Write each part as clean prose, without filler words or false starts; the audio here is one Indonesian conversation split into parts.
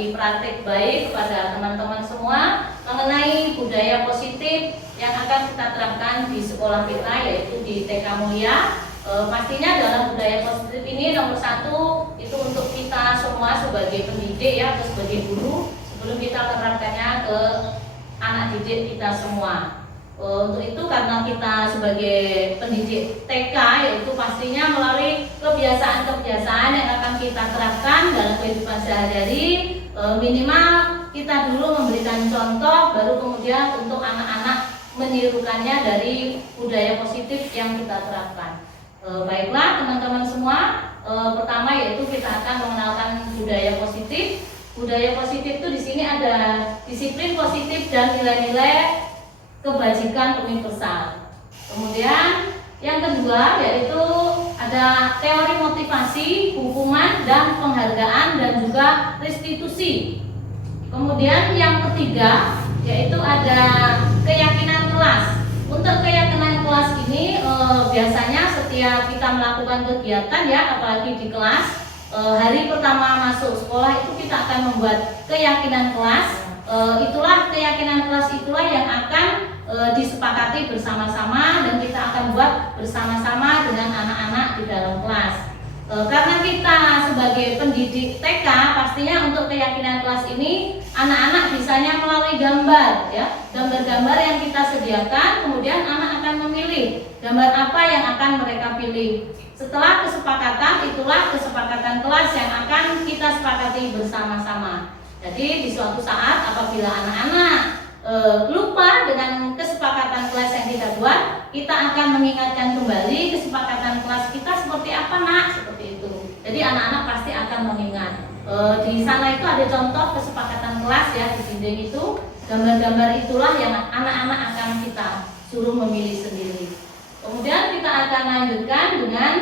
berbagi praktik baik kepada teman-teman semua mengenai budaya positif yang akan kita terapkan di sekolah kita, yaitu di TK Mulia. Pastinya dalam budaya positif ini nomor satu itu untuk kita semua sebagai pendidik ya, atau sebagai guru, sebelum kita menerapkannya ke anak didik kita semua. Untuk itu karena kita sebagai pendidik TK, yaitu pastinya melalui kebiasaan-kebiasaan yang akan kita terapkan dalam kehidupan sehari-hari, minimal kita dulu memberikan contoh, baru kemudian untuk anak-anak menirukannya dari budaya positif yang kita terapkan. Baiklah teman-teman semua, pertama yaitu kita akan mengenalkan budaya positif. Budaya positif itu di sini ada disiplin positif dan nilai-nilai kebajikan universal. Kemudian yang kedua yaitu ada teori motivasi, hukuman dan penghargaan dan juga restitusi. Kemudian yang ketiga yaitu ada keyakinan kelas. Untuk keyakinan kelas ini biasanya setiap kita melakukan kegiatan ya, apalagi di kelas, hari pertama masuk sekolah itu kita akan membuat keyakinan kelas. Itulah keyakinan kelas itulah yang akan disepakati bersama-sama dan kita akan buat bersama-sama dengan anak-anak di dalam kelas. Karena kita sebagai pendidik TK, pastinya untuk keyakinan kelas ini anak-anak bisanya melalui gambar ya, gambar-gambar yang kita sediakan, kemudian anak akan memilih gambar apa yang akan mereka pilih. Setelah kesepakatan, itulah kesepakatan kelas yang akan kita sepakati bersama-sama. Jadi di suatu saat apabila anak-anak lupa dengan kesepakatan kelas yang kita buat, kita akan mengingatkan kembali kesepakatan kelas kita seperti apa nak, seperti itu. Jadi anak-anak pasti akan mengingat. Di sana itu ada contoh kesepakatan kelas ya, di dinding itu gambar-gambar itulah yang anak-anak akan kita suruh memilih sendiri. Kemudian kita akan lanjutkan dengan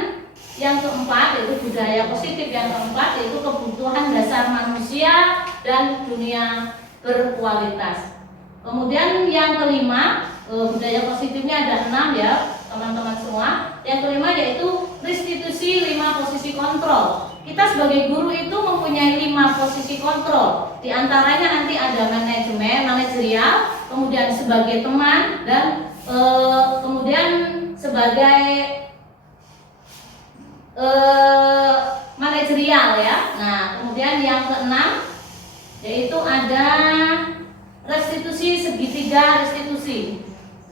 yang keempat yaitu budaya positif. Yang keempat yaitu kebutuhan dasar manusia dan dunia berkualitas. Kemudian yang kelima, budaya positifnya ada 6 ya teman-teman semua. Yang kelima yaitu restitusi 5 posisi kontrol. Kita sebagai guru itu mempunyai 5 posisi kontrol. Di antaranya nanti ada manajemen, manajerial, kemudian sebagai teman, dan kemudian sebagai manajerial ya. Nah, kemudian yang keenam yaitu ada restitusi segitiga restitusi.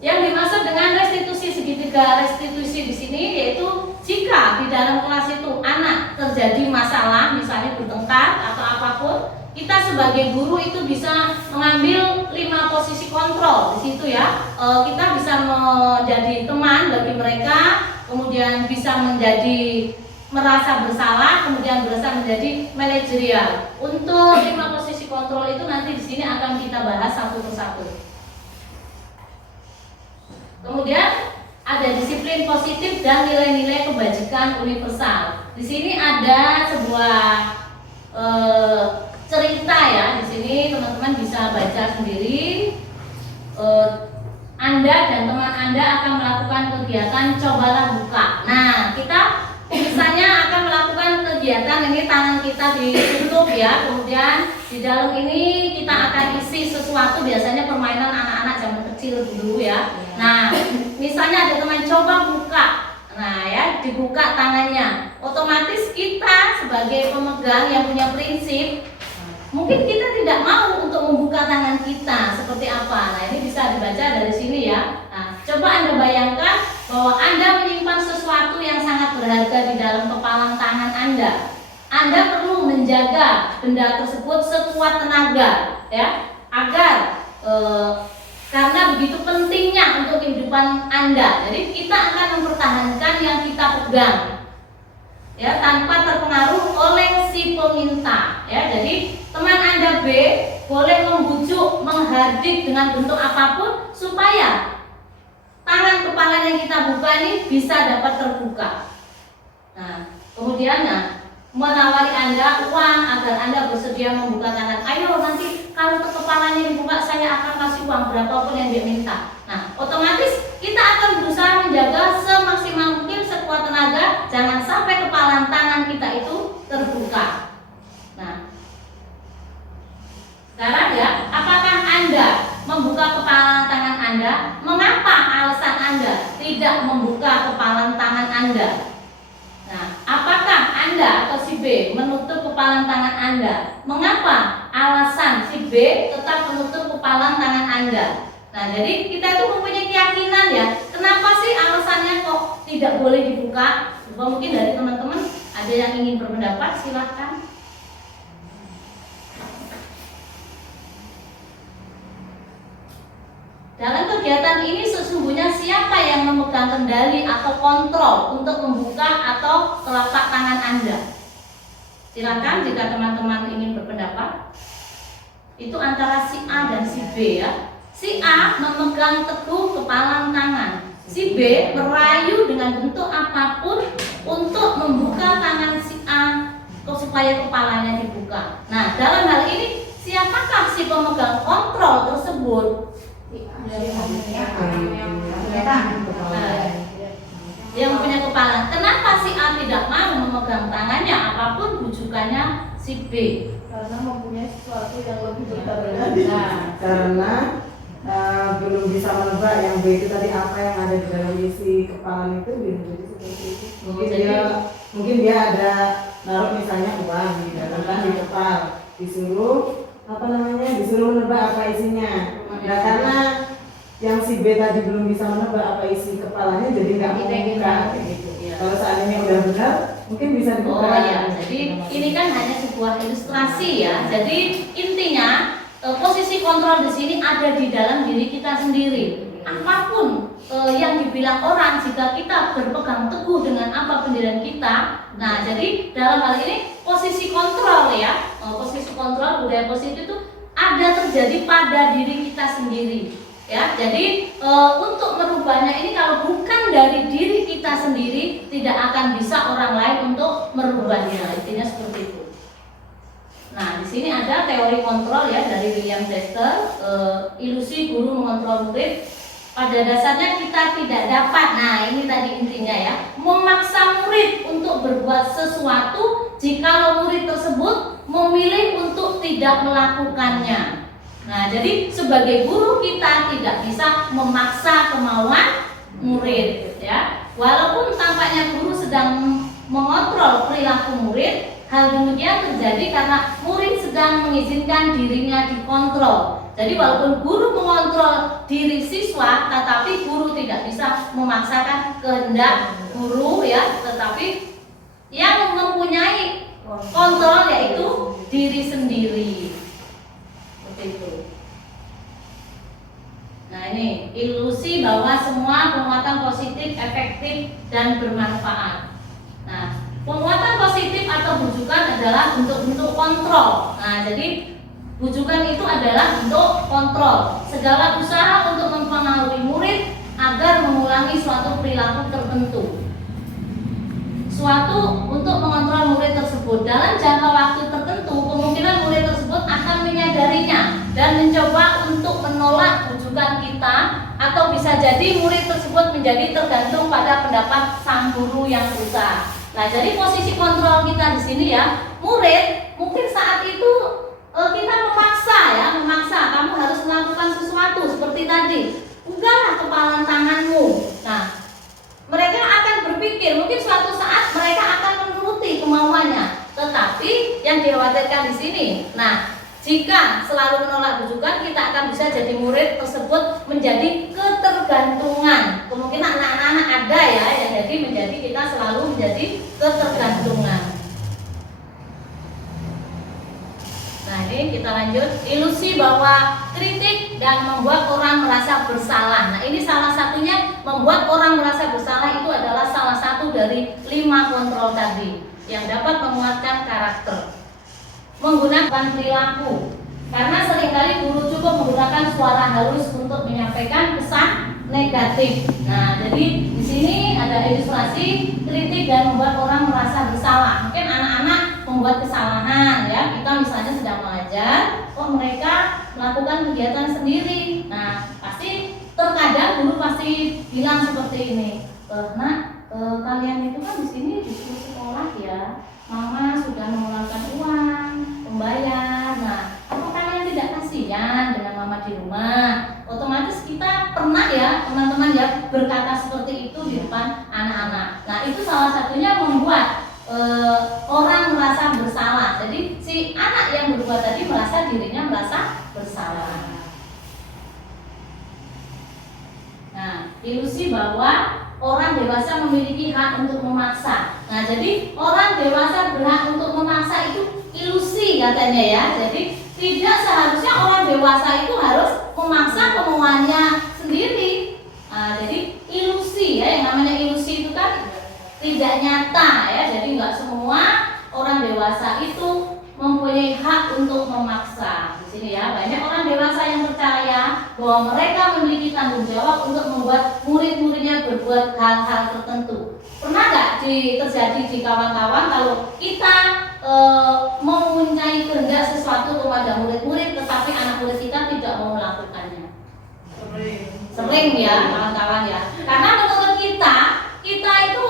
Yang dimaksud dengan restitusi segitiga restitusi di sini yaitu jika di dalam kelas itu anak terjadi masalah, misalnya bertengkar atau apapun, kita sebagai guru itu bisa mengambil 5 posisi kontrol di situ ya. Kita bisa menjadi teman bagi mereka, kemudian bisa menjadi merasa bersalah, kemudian berasa menjadi manajerial. Untuk 5 posisi kontrol itu nanti di sini akan kita bahas satu persatu. Kemudian ada disiplin positif dan nilai-nilai kebajikan universal. Di sini ada sebuah cerita ya. Di sini teman-teman bisa baca sendiri. Anda dan teman Anda akan melakukan kegiatan cobalah buka. Nah, kita misalnya akan melakukan kegiatan ini, tangan kita ditutup ya, kemudian di dalam ini kita akan isi sesuatu, biasanya permainan anak-anak zaman kecil dulu ya. Nah, misalnya ada teman coba buka, nah ya dibuka tangannya, otomatis kita sebagai pemegang yang punya prinsip, mungkin kita tidak mau untuk membuka tangan kita seperti apa. Nah, ini bisa dibaca dari sini ya. Nah, coba Anda bayangkan bahwa Anda menyimpan sesuatu yang sangat berharga di dalam kepalan tangan Anda. Anda perlu menjaga benda tersebut sekuat tenaga ya, agar karena begitu pentingnya untuk kehidupan Anda. Jadi kita akan mempertahankan yang kita pegang ya, tanpa terpengaruh oleh si peminta ya. Jadi teman Anda B boleh membujuk, menghardik dengan bentuk apapun supaya tangan kepala yang kita buka ini bisa dapat terbuka. Nah, kemudian menawari Anda uang agar Anda bersedia membuka tangan. Ayo nanti kalau kepalanya dibuka saya akan kasih uang berapapun yang dia minta. Nah, otomatis kita akan berusaha menjaga semaksimal mungkin sekuat tenaga, jangan sampai kepalan tangan kita itu terbuka. Nah, membuka kepalan tangan Anda? Mengapa alasan Anda tidak membuka kepalan tangan Anda? Nah, apakah Anda atau si B menutup kepalan tangan Anda? Mengapa alasan si B tetap menutup kepalan tangan Anda? Nah, jadi kita itu mempunyai keyakinan ya. Kenapa sih alasannya kok tidak boleh dibuka? Coba mungkin dari teman-teman ada yang ingin berpendapat, silahkan. Dalam kegiatan ini sesungguhnya siapa yang memegang kendali atau kontrol untuk membuka atau telapak tangan Anda? Silakan jika teman-teman ingin berpendapat. Itu antara si A dan si B ya. Si A memegang teguh kepalan tangan. Si B merayu dengan bentuk apapun untuk membuka tangan si A supaya kepalanya dibuka. Nah, dalam hal ini siapakah si pemegang kontrol tersebut? Yang punya kepala. Kenapa si A tidak mau memegang tangannya apapun bujukannya si B? Karena mempunyai sesuatu yang lebih berharga. Karena belum bisa menebak yang B itu tadi apa yang ada di dalam isi kepala itu bisa jadi seperti itu. Mungkin dia ada naruh misalnya uang di dalam di kepala, disuruh menebak apa isinya. Nah, karena yang si B tadi belum bisa menebak apa isi kepalanya, jadi nggak mau buka gitu. Kalau seandainya udah benar, mungkin bisa dibuka. Oh ya, jadi ini kan hanya sebuah ilustrasi ya. Jadi intinya posisi kontrol di sini ada di dalam diri kita sendiri. Apapun yang dibilang orang, jika kita berpegang teguh dengan apa pendirian kita, nah jadi dalam hal ini posisi kontrol ya, posisi kontrol budaya positif itu ada terjadi pada diri kita sendiri. Ya, jadi untuk merubahnya ini kalau bukan dari diri kita sendiri, tidak akan bisa orang lain untuk merubahnya. Intinya seperti itu. Nah, di sini ada teori kontrol ya dari William Dexter, ilusi guru mengontrol murid. Pada dasarnya kita tidak dapat. Nah, ini tadi intinya ya, memaksa murid untuk berbuat sesuatu jikalau murid tersebut memilih untuk tidak melakukannya. Nah, jadi sebagai guru kita tidak bisa memaksa kemauan murid ya. Walaupun tampaknya guru sedang mengontrol perilaku murid, hal demikian terjadi karena murid sedang mengizinkan dirinya dikontrol. Jadi walaupun guru mengontrol diri siswa, tetapi guru tidak bisa memaksakan kehendak guru ya, tetapi yang mempunyai kontrol yaitu diri sendiri. Itu. Nah, ini ilusi bahwa semua penguatan positif efektif dan bermanfaat. Nah, penguatan positif atau bujukan adalah bentuk-bentuk kontrol. Nah, jadi bujukan itu adalah bentuk kontrol. Segala usaha untuk mempengaruhi murid agar mengulangi suatu perilaku tertentu. Suatu untuk mengontrol murid tersebut dalam jangka waktu tertentu, kemungkinan murid tersebut akan menyadarinya dan mencoba untuk menolak bujukan kita, atau bisa jadi murid tersebut menjadi tergantung pada pendapat sang guru yang buta. Nah, jadi posisi kontrol kita di sini ya, murid mungkin saat itu kita memaksa kamu harus melakukan sesuatu seperti tadi, ubahlah kepalan tanganmu. Nah, mereka akan berpikir mungkin suatu saat mereka akan menuruti kemauannya, tetapi yang dikhawatirkan di sini. Nah, jika selalu menolak bujukan, kita akan bisa jadi murid tersebut menjadi ketergantungan. Kemungkinan anak-anak ada ya yang jadi menjadi kita selalu menjadi ketergantungan. Nah, ini kita lanjut. Ilusi bahwa kritik dan membuat orang merasa bersalah. Nah, ini salah satunya, membuat orang merasa bersalah itu adalah salah satu dari 5 kontrol tadi yang dapat menguatkan karakter. Menggunakan perilaku, karena seringkali guru cukup menggunakan suara halus untuk menyampaikan pesan negatif. Nah, jadi di sini ada ilustrasi kritik dan membuat orang merasa bersalah. Mungkin anak-anak membuat kesalahan ya, kita misalnya sedang mengajar, kok mereka melakukan kegiatan sendiri. Nah, pasti terkadang guru pasti bilang seperti ini, nak, kalian itu kan di sini disuruh sekolah ya, mama sudah mengeluarkan uang membayar. Nah, apa kalian tidak kasihan dengan mama di rumah? itu salah satunya membuat orang merasa bersalah. Jadi si anak yang berbuat tadi merasa dirinya merasa bersalah. Nah, ilusi bahwa orang dewasa memiliki hak untuk memaksa. Nah, jadi orang dewasa berhak untuk memaksa itu ilusi katanya ya. Jadi tidak seharusnya orang dewasa itu harus memaksa kemauannya sendiri. Nah, jadi ilusi ya, yang namanya ilusi itu kan tidak nyata ya. Jadi nggak semua orang dewasa itu mempunyai hak untuk memaksa. Di sini ya, banyak orang dewasa yang percaya bahwa mereka memiliki tanggung jawab untuk membuat murid-muridnya berbuat hal-hal tertentu. Pernah nggak terjadi di kawan-kawan kalau kita mempunyai kehendak sesuatu kepada murid-murid, tetapi anak murid kita tidak mau melakukannya? Sering ya kawan-kawan ya. Karena menurut kita itu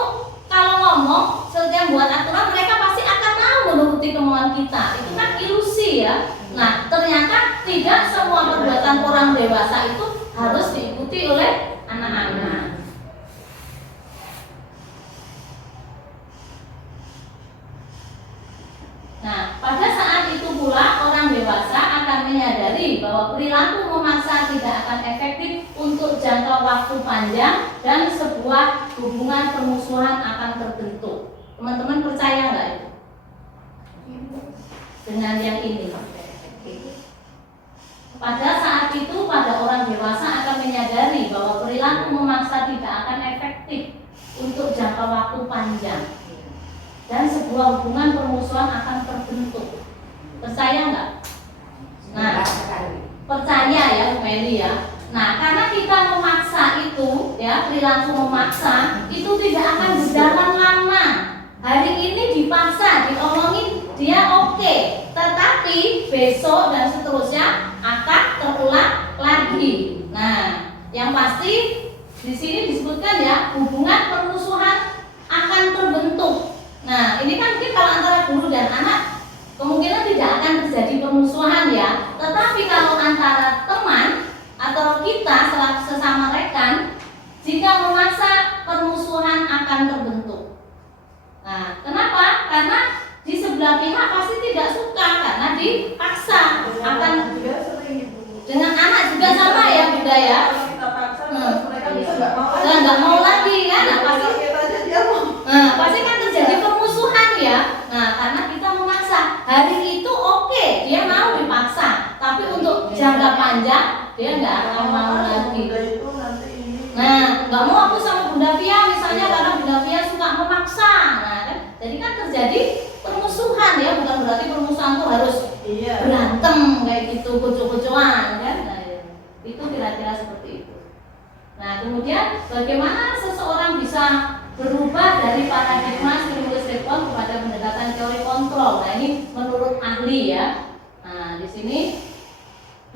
kalau ngomong setiap buat aturan, mereka pasti akan mau menuruti kemauan kita. Itu kan ilusi ya. Nah, ternyata tidak semua perbuatan orang dewasa itu harus diikuti oleh anak-anak. Nah, pada saat itu pula orang dewasa akan menyadari bahwa perilaku memaksa tidak akan efektif untuk jangka waktu panjang dan sebuah hubungan permusuhan akan terbentuk. Teman-teman percaya nggak itu? Dengan yang ini. Pada saat itu, pada orang dewasa akan menyadari bahwa perilaku memaksa tidak akan efektif untuk jangka waktu panjang dan sebuah hubungan permusuhan akan terbentuk. Percaya nggak? Nah, percaya ya Meli ya. Nah, karena kita memaksa itu ya, perilaku memaksa itu tidak akan berjalan lama. Hari ini dipaksa, diomongin dia oke, tetapi besok dan seterusnya akan terulang lagi. Nah, yang pasti di sini disebutkan ya, hubungan permusuhan akan terbentuk. Nah, ini kan mungkin kalau antara guru dan anak kemungkinan tidak akan terjadi permusuhan ya. Tetapi kalau antara teman atau kita sesama rekan, jika memaksa, permusuhan akan terbentuk. Nah, kenapa? Karena di sebelah pihak pasti tidak suka karena dipaksa. Akan dengan anak juga sama ya budaya. Nggak mau lagi kan? Pasti kan terjadi permusuhan ya. Nah, karena kita memaksa. Hari itu oke, dia mau dipaksa, tapi untuk jangka panjang dia nggak akan mau lagi. Nah, nggak mau aku sama Bunda Pia misalnya karena Bunda Pia suka memaksa. Nah, kan? Jadi kan terjadi permusuhan ya, bukan berarti permusuhan itu harus berantem kayak gitu, kucu-kucuan kan? Nah, itu kira-kira seperti itu. Nah, kemudian bagaimana seseorang bisa berubah dari paradigma stimulus respon kepada pendekatan teori kontrol? Nah, ini menurut ahli ya. Nah, di sini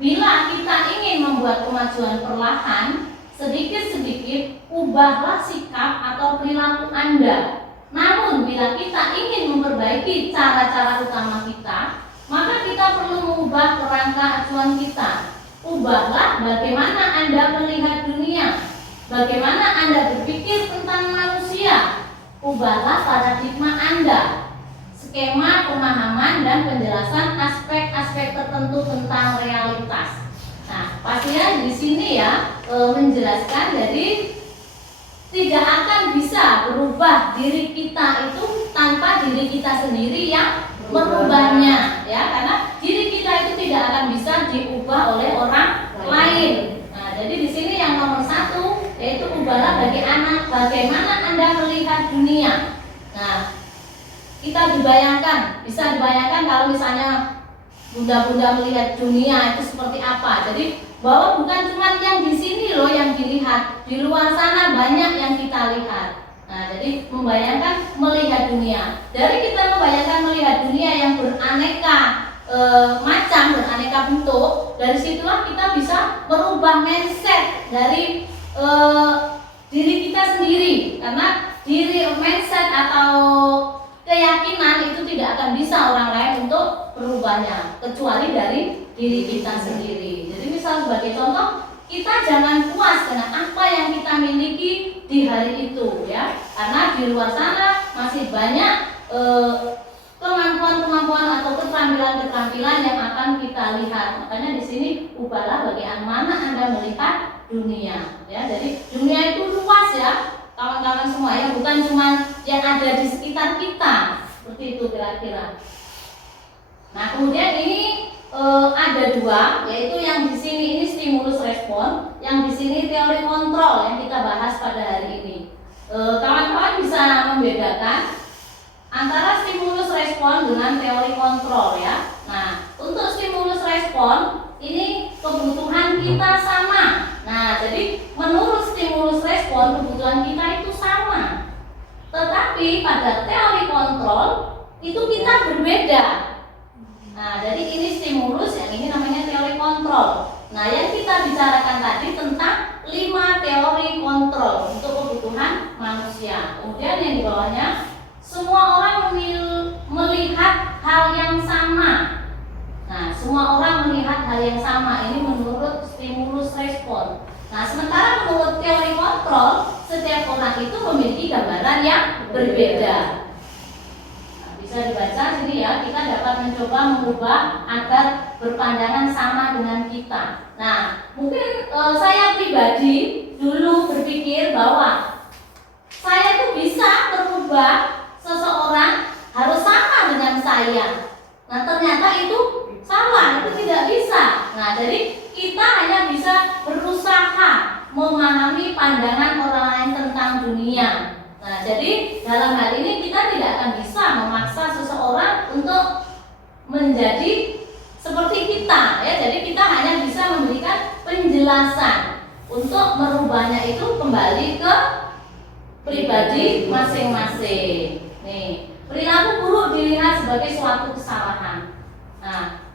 bila kita ingin membuat kemajuan perlahan, sedikit-sedikit ubahlah sikap atau perilaku Anda. Namun bila kita ingin memperbaiki cara-cara utama kita, maka kita perlu mengubah kerangka acuan kita. Ubahlah bagaimana Anda melihat dunia, bagaimana Anda berpikir tentang manusia. Ubahlah paradigma Anda, skema pemahaman dan penjelasan aspek-aspek tertentu tentang realitas. Nah, pastinya di sini ya menjelaskan, jadi tidak akan bisa berubah diri kita itu tanpa diri kita sendiri yang merubahnya ya, karena diri kita itu tidak akan bisa diubah oleh orang lain. Nah, jadi di sini yang nomor 1 yaitu ubahlah bagaimana Anda melihat dunia. Nah, kita bisa dibayangkan kalau misalnya bunda-bunda melihat dunia itu seperti apa. Jadi bahwa bukan cuma yang di sini loh yang dilihat, di luar sana banyak yang kita lihat. Nah, jadi membayangkan melihat dunia. Dari kita membayangkan melihat dunia yang beraneka macam, beraneka bentuk, dari situlah kita bisa merubah mindset dari diri kita sendiri. Karena mindset atau keyakinan itu tidak akan bisa orang lain untuk berubahnya kecuali dari diri kita sendiri. Jadi misal sebagai contoh, kita jangan puas dengan apa yang kita miliki di hari itu ya, karena di luar sana masih banyak kemampuan-kemampuan atau keterampilan-keterampilan yang akan kita lihat. Makanya di sini ubahlah bagaimana Anda melihat dunia ya. Jadi dunia itu luas ya kawan-kawan semua ya, bukan cuma yang ada di sekitar kita. Seperti itu kira-kira. Nah, kemudian ini ada dua, yaitu yang di sini ini stimulus respon, yang di sini teori kontrol yang kita bahas pada hari ini. Kawan-kawan bisa membedakan antara stimulus respon dengan teori kontrol ya. Nah, untuk stimulus respon ini kebutuhan kita sama. Nah, jadi menurut stimulus respon kebutuhan kita itu sama. Tetapi pada teori kontrol itu kita berbeda. Nah, jadi ini stimulus, yang ini namanya teori kontrol. Nah, yang kita bicarakan tadi tentang 5 teori kontrol untuk kebutuhan manusia. Kemudian yang di bawahnya, semua orang melihat hal yang sama. Nah, semua orang melihat hal yang sama. Ini menurut stimulus respon. Nah, sementara menurut teori kontrol, setiap orang itu memiliki gambaran yang berbeda. Bisa dibaca sini ya, kita dapat mencoba mengubah agar berpandangan sama dengan kita. Nah, mungkin saya pribadi dulu berpikir bahwa saya itu bisa merubah seseorang harus sama dengan saya. Nah, ternyata itu salah, itu tidak bisa. Nah, jadi kita hanya bisa berusaha memahami pandangan orang lain tentang dunia. Nah, jadi dalam hal ini kita tidak akan bisa memaksa seseorang untuk menjadi seperti kita ya. Jadi kita hanya bisa memberikan penjelasan untuk merubahnya itu kembali ke pribadi masing-masing. Nih, perilaku buruk dilihat sebagai suatu kesalahan. Nah,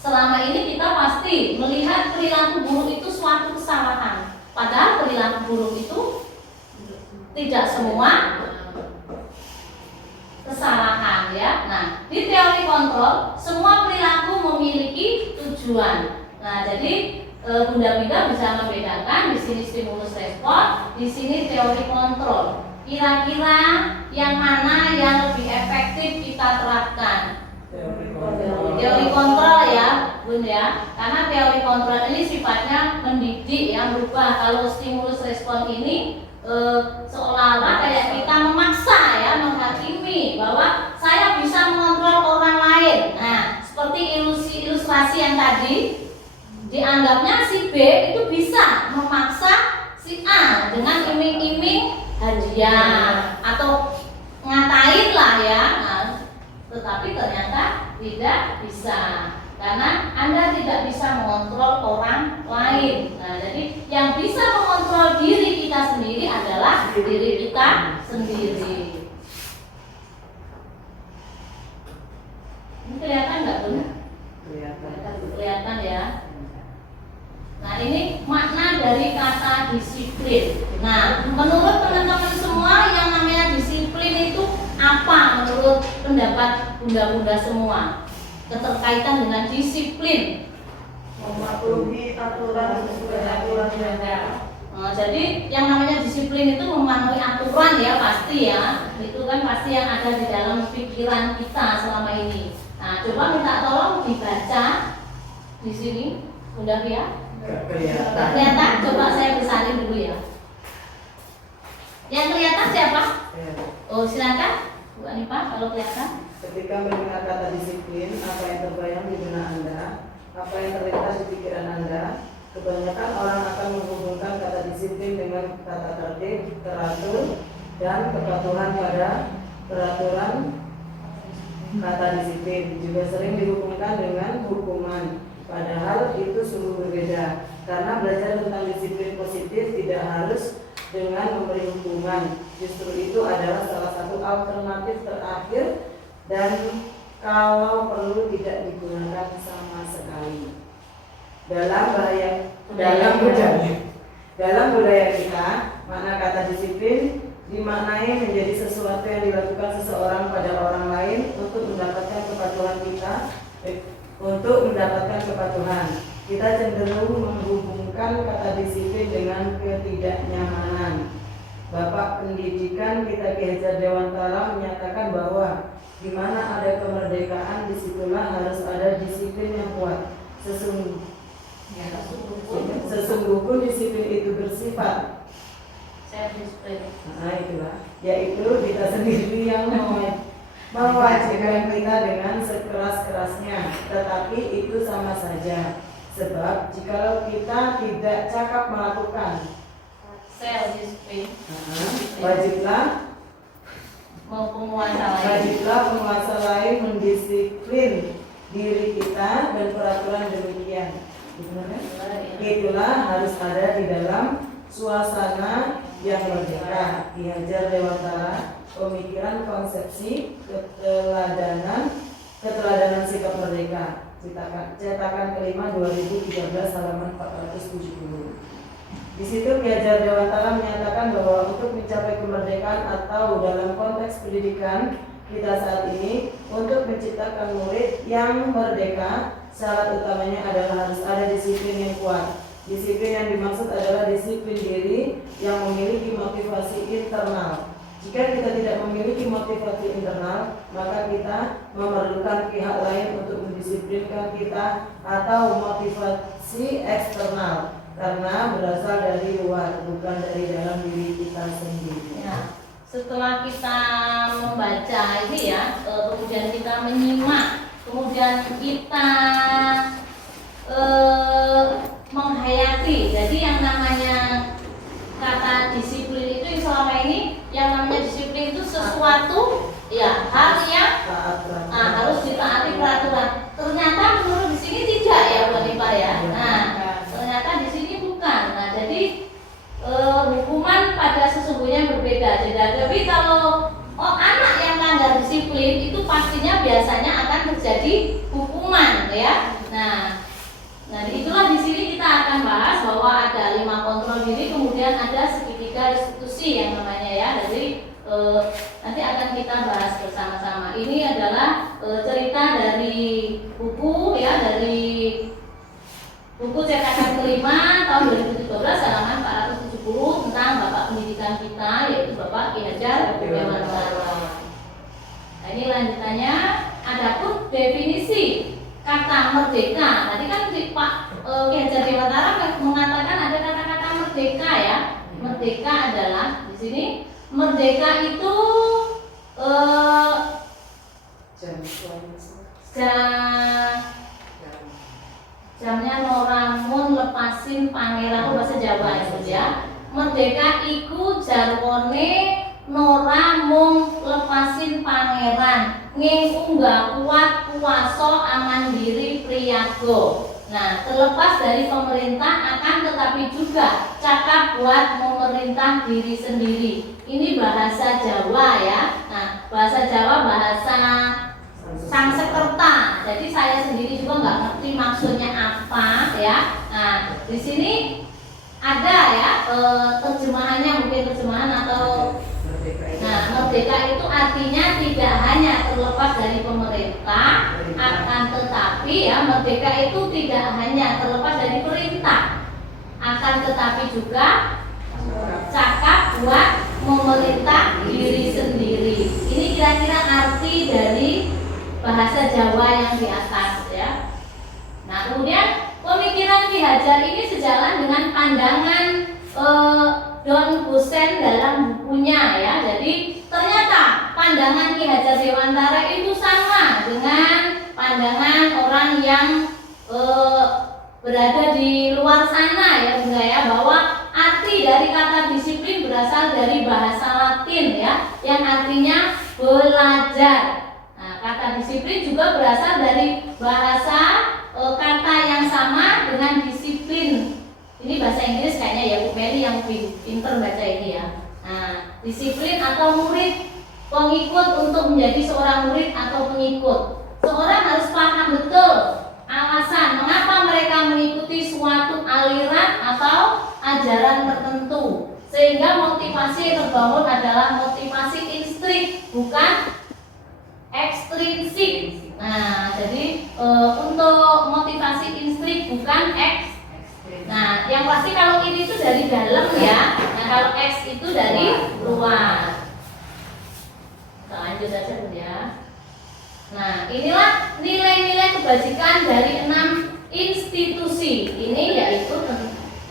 selama ini kita pasti melihat perilaku buruk itu suatu kesalahan. Padahal perilaku buruk itu tidak semua kesalahan ya. Nah, di teori kontrol semua perilaku memiliki tujuan. Nah, jadi Bunda Pindah bisa membedakan di sini stimulus respon, di sini teori kontrol. Kira-kira yang mana yang lebih efektif kita terapkan? Teori kontrol ya, Bun ya. Karena teori kontrol ini sifatnya mendidik yang berubah. Kalau stimulus respon ini seolah-olah kayak kita memaksa ya, menghakimi bahwa saya bisa mengontrol orang lain. Nah, seperti ilustrasi yang tadi, dianggapnya si B itu bisa memaksa si A dengan iming-iming hadiah atau ngatain lah ya. Nah, tetapi ternyata tidak bisa, karena Anda tidak bisa mengontrol orang lain. Nah, jadi yang bisa mengontrol diri kita sendiri adalah diri kita sendiri. Ini kelihatan nggak, Bun? Kelihatan ya. Nah, ini makna dari kata disiplin. Nah, menurut teman-teman semua yang namanya disiplin itu apa menurut pendapat bunda-bunda semua? Keterkaitan dengan disiplin, mematuhi aturan sesuai aturan yang ada. Nah, jadi yang namanya disiplin itu mematuhi aturan ya, pasti ya. Itu kan pasti yang ada di dalam pikiran kita selama ini. Nah, coba minta tolong dibaca di sini, Bunda ya. Kelihatan? Coba saya besarin dulu ya. Yang kelihatan siapa? Oh, silakan Bu Anifah kalau kelihatan. Ketika mendengar kata disiplin, apa yang terbayang di benak Anda, apa yang terlintas di pikiran Anda, kebanyakan orang akan menghubungkan kata disiplin dengan tata tertib, teratur, dan kepatuhan pada peraturan. Kata disiplin juga sering dihubungkan dengan hukuman, padahal itu sungguh berbeda. Karena belajar tentang disiplin positif tidak harus dengan memberi hukuman. Justru itu adalah salah satu alternatif terakhir, dan kalau perlu tidak digunakan sama sekali. Dalam budaya kita, makna kata disiplin dimaknai menjadi sesuatu yang dilakukan seseorang pada orang lain untuk mendapatkan kepatuhan Kita cenderung menghubungkan kata disiplin dengan ketidaknyamanan. Bapak Pendidikan kita Ki Hajar Dewantara menyatakan bahwa di mana ada kemerdekaan disitulah harus ada disiplin yang kuat. Sesungguhnya pun disiplin itu bersifat itulah, yaitu kita sendiri yang mewajibkan kita dengan sekeras-kerasnya, tetapi itu sama saja. Sebab jikalau kita tidak cakap melakukan self discipline, wajiblah penguasa lain mendisiplin diri kita dan peraturan demikian. Itulah harus ada di dalam suasana yang merdeka. Ki Hajar Dewantara, Pemikiran Konsepsi Keteladanan Sikap Merdeka, cetakan kelima 2013 halaman 470. Di situ Ki Hajar Dewantara menyatakan bahwa untuk mencapai kemerdekaan atau dalam konteks pendidikan kita saat ini, untuk menciptakan murid yang merdeka, syarat utamanya adalah harus ada disiplin yang kuat. Disiplin yang dimaksud adalah disiplin diri yang memiliki motivasi internal. Jika kita tidak memiliki motivasi internal, maka kita memerlukan pihak lain untuk mendisiplinkan kita atau motivasi eksternal, karena berasal dari luar, bukan dari dalam diri kita sendiri. Ya. Setelah kita membaca ini ya, kemudian kita menyimak, kemudian kita menghayati. Jadi yang namanya kata disiplin itu selama ini, yang namanya disiplin itu sesuatu ya hal yang harus ditaati peraturan. Ternyata menurut di sini tidak ya Bu Hanifah ya. Nah, ternyata di sini bukan. Nah, jadi hukuman pada sesungguhnya berbeda. Jadi kalau anak yang melanggar disiplin itu pastinya biasanya akan terjadi hukuman ya. Nah, itulah di sini kita akan bahas bahwa ada 5 kontrol diri, kemudian ada segitiga restitusi yang namanya ya. Jadi nanti akan kita bahas bersama-sama. Ini adalah cerita dari buku ya, dari buku cetakan kelima tahun 2013 halaman 470 tentang Bapak Pendidikan kita, yaitu Bapak Ki Hajar Dewantara. Nah, ini lanjutannya. Adapun definisi kata merdeka, tadi kan Pak Ki Hajar Dewantara mengatakan ada kata-kata merdeka ya. Merdeka adalah di sini merdeka itu jamnya noramun lepasin pangeran, bahasa Jawa itu ya. Merdeka iku jarwone noramung lepasin pangeran, ngunggah kuat kuaso aman diri priyago. Nah, terlepas dari pemerintah akan tetapi juga cakap buat memerintah diri sendiri. Ini bahasa Jawa ya. Nah, bahasa Jawa bahasa Sangsekerta. Jadi saya sendiri juga nggak ngerti maksudnya apa ya. Nah, di sini ada ya terjemahannya, mungkin terjemahan atau merdeka itu artinya tidak hanya terlepas dari pemerintah, akan tetapi ya merdeka itu tidak hanya terlepas dari perintah, akan tetapi juga cakap buat memerintah diri sendiri. Ini kira-kira arti dari bahasa Jawa yang di atas ya. Nah, kemudian pemikiran Ki Hajar ini sejalan dengan pandangan Don Husein dalam bukunya ya. Jadi ternyata pandangan Ki Hajar Dewantara itu sama dengan pandangan orang yang berada di luar sana ya Bunda ya, bahwa arti dari kata disiplin berasal dari bahasa Latin ya, yang artinya belajar. Nah, kata disiplin juga berasal dari bahasa kata yang sama dengan disiplin. Ini bahasa Inggris kayaknya ya Bu Meli yang pinter baca ini ya. Nah, disiplin atau murid, pengikut untuk menjadi seorang murid atau pengikut. Seorang harus paham betul alasan mengapa mereka mengikuti suatu aliran atau ajaran tertentu, sehingga motivasi yang terbangun adalah motivasi instrik, bukan ekstrinsik. Nah, jadi untuk motivasi instrik bukan ekstrik. Nah, yang pasti kalau ini tuh dari dalam ya. Nah, kalau X itu dari luar. Kita lanjut aja Bu ya. Nah, inilah nilai-nilai kebajikan dari 6 institusi. Ini yaitu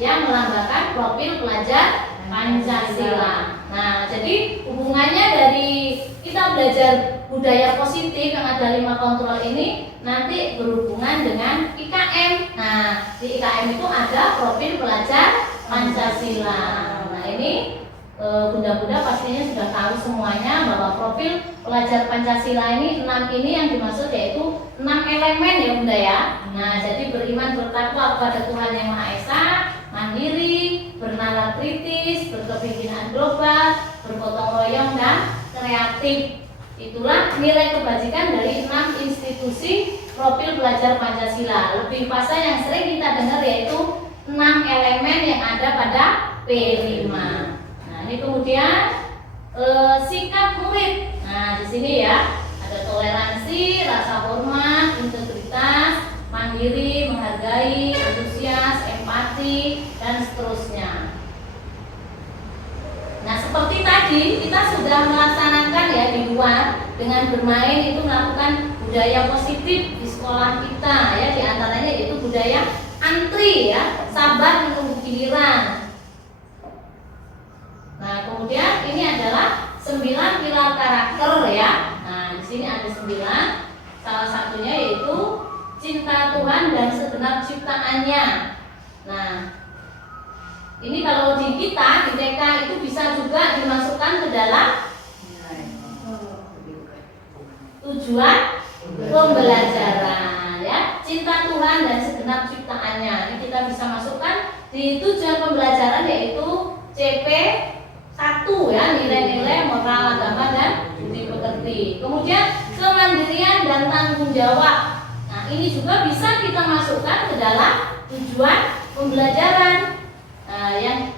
yang melambangkan profil pelajar Pancasila. Nah, jadi hubungannya dari kita belajar budaya positif yang ada 5 kontrol ini nanti berhubungan dengan IKM. Nah, di IKM itu ada profil pelajar Pancasila. Nah, ini bunda-bunda pastinya sudah tahu semuanya bahwa profil pelajar Pancasila ini 6 ini yang dimaksud yaitu 6 elemen ya bunda ya. Nah, jadi beriman bertakwa kepada Tuhan Yang Maha Esa, mandiri, bernalar kritis, berkebijakan global, bergotong royong dan kreatif. Itulah nilai kebajikan dari 6 institusi profil pelajar Pancasila. Lebih pasal yang sering kita dengar yaitu 6 elemen yang ada pada P5. Nah, ini kemudian sikap murid. Nah, di sini ya ada toleransi, rasa hormat, integritas, mandiri, menghargai, antusias, empati, dan seterusnya. Nah, seperti tadi kita sudah melaksanakan ya di luar dengan bermain itu melakukan budaya positif di sekolah kita ya, di antaranya yaitu budaya antri ya, sabar menunggu giliran. Nah, kemudian ini adalah 9 pilar karakter ya. Nah, di sini ada 9. Salah satunya yaitu cinta Tuhan dan segenap ciptaannya. Nah, ini kalau di kita di TK itu bisa juga dimasukkan ke dalam tujuan pembelajaran ya, cinta Tuhan dan segenap ciptaannya. Ini kita bisa masukkan di tujuan pembelajaran yaitu CP1 ya, nilai-nilai moral, agama dan budi pekerti. Kemudian kemandirian dan tanggung jawab. Nah, ini juga bisa kita masukkan ke dalam tujuan pembelajaran. Yang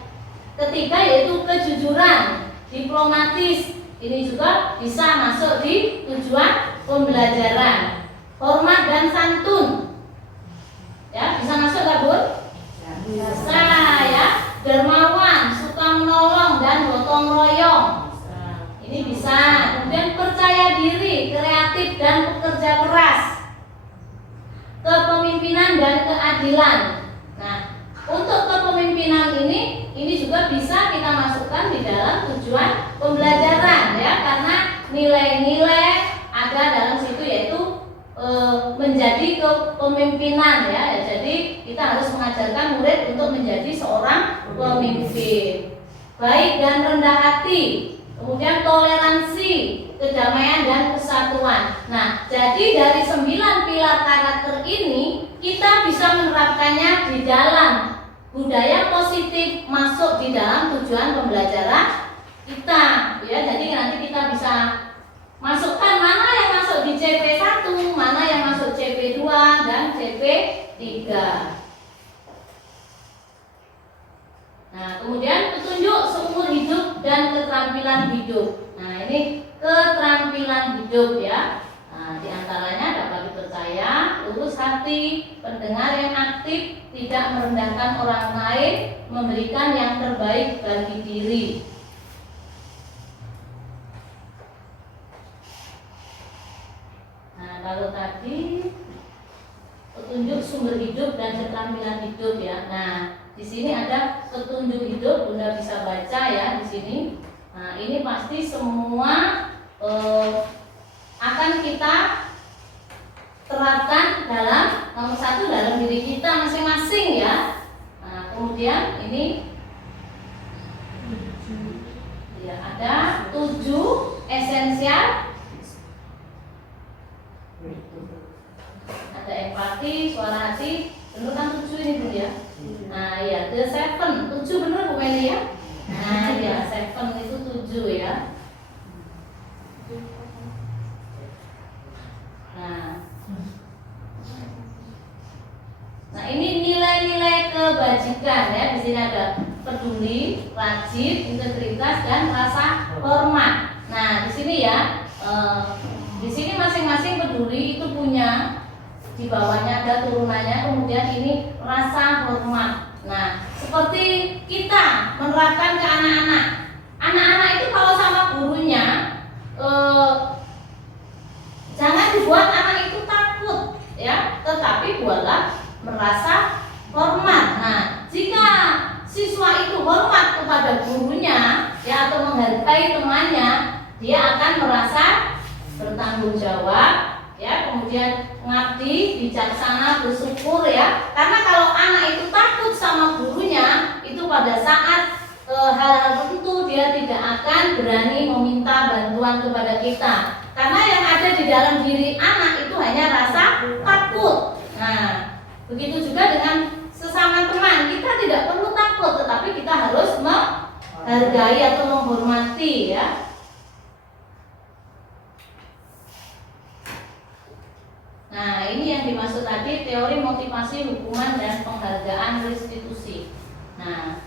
ketiga yaitu kejujuran, diplomatis. Ini juga bisa masuk di tujuan pembelajaran. Hormat dan santun. Ya, bisa masuk nggak, Bun? Bisa ya. Dermawan, suka menolong dan gotong royong. Ini bisa. Kemudian percaya diri, kreatif dan pekerja keras. Kepemimpinan dan keadilan. Nah, untuk kepemimpinan ini juga bisa kita masukkan di dalam tujuan pembelajaran ya, karena nilai-nilai ada dalam situ yaitu menjadi kepemimpinan ya. Jadi kita harus mengajarkan murid untuk menjadi seorang pemimpin. Baik dan rendah hati, kemudian toleransi, kedamaian dan kesatuan. Nah, jadi dari 9 pilar karakter ini kita bisa menerapkannya di dalam budaya positif masuk di dalam tujuan pembelajaran kita ya. Jadi nanti kita bisa masukkan mana yang masuk di CP1, mana yang masuk CP2 dan CP3. Nah, kemudian petunjuk seumur hidup dan keterampilan hidup. Nah, ini keterampilan hidup ya. Nah, di antaranya dapat dipercaya, lurus hati, pendengar yang aktif, tidak merendahkan orang lain, memberikan yang terbaik bagi diri. Nah, kalau tadi petunjuk sumber hidup dan keterampilan hidup ya. Nah, di sini ada petunjuk hidup, Bunda bisa baca ya di sini. Nah, ini pasti semua akan kita terapkan dalam nomor 1 dalam diri kita masing-masing ya. Nah, kemudian ini ya ada 7 esensial. Ada empati, suara hati, bener kan 7 ini Bu ya. Nah, ya the 7, 7 bener Bu Meli ya. Nah, ya 7 itu 7 ya. Nah, ini nilai-nilai kebajikan ya. Di sini ada peduli, rajin, integritas dan rasa hormat. Nah, di sini ya, di sini masing-masing peduli itu punya, di bawahnya ada turunannya. Kemudian ini rasa hormat. Nah, seperti kita menerapkan ke anak-anak. Anak-anak itu kalau sama gurunya, jangan dibuat anak itu takut, ya, tetapi buatlah merasa hormat. Nah, jika siswa itu hormat kepada gurunya, ya, atau menghargai temannya, dia akan merasa bertanggung jawab, ya, kemudian ngabdi, bijaksana, bersyukur, ya. Karena kalau anak itu takut sama gurunya, itu pada saat hal-hal tertentu dia tidak akan berani meminta bantuan kepada kita. Karena yang ada di dalam diri anak itu hanya rasa takut. Nah, begitu juga dengan sesama teman, kita tidak perlu takut, tetapi kita harus menghargai atau menghormati, ya. Nah, ini yang dimaksud tadi teori motivasi, hukuman, dan penghargaan restitusi. Nah,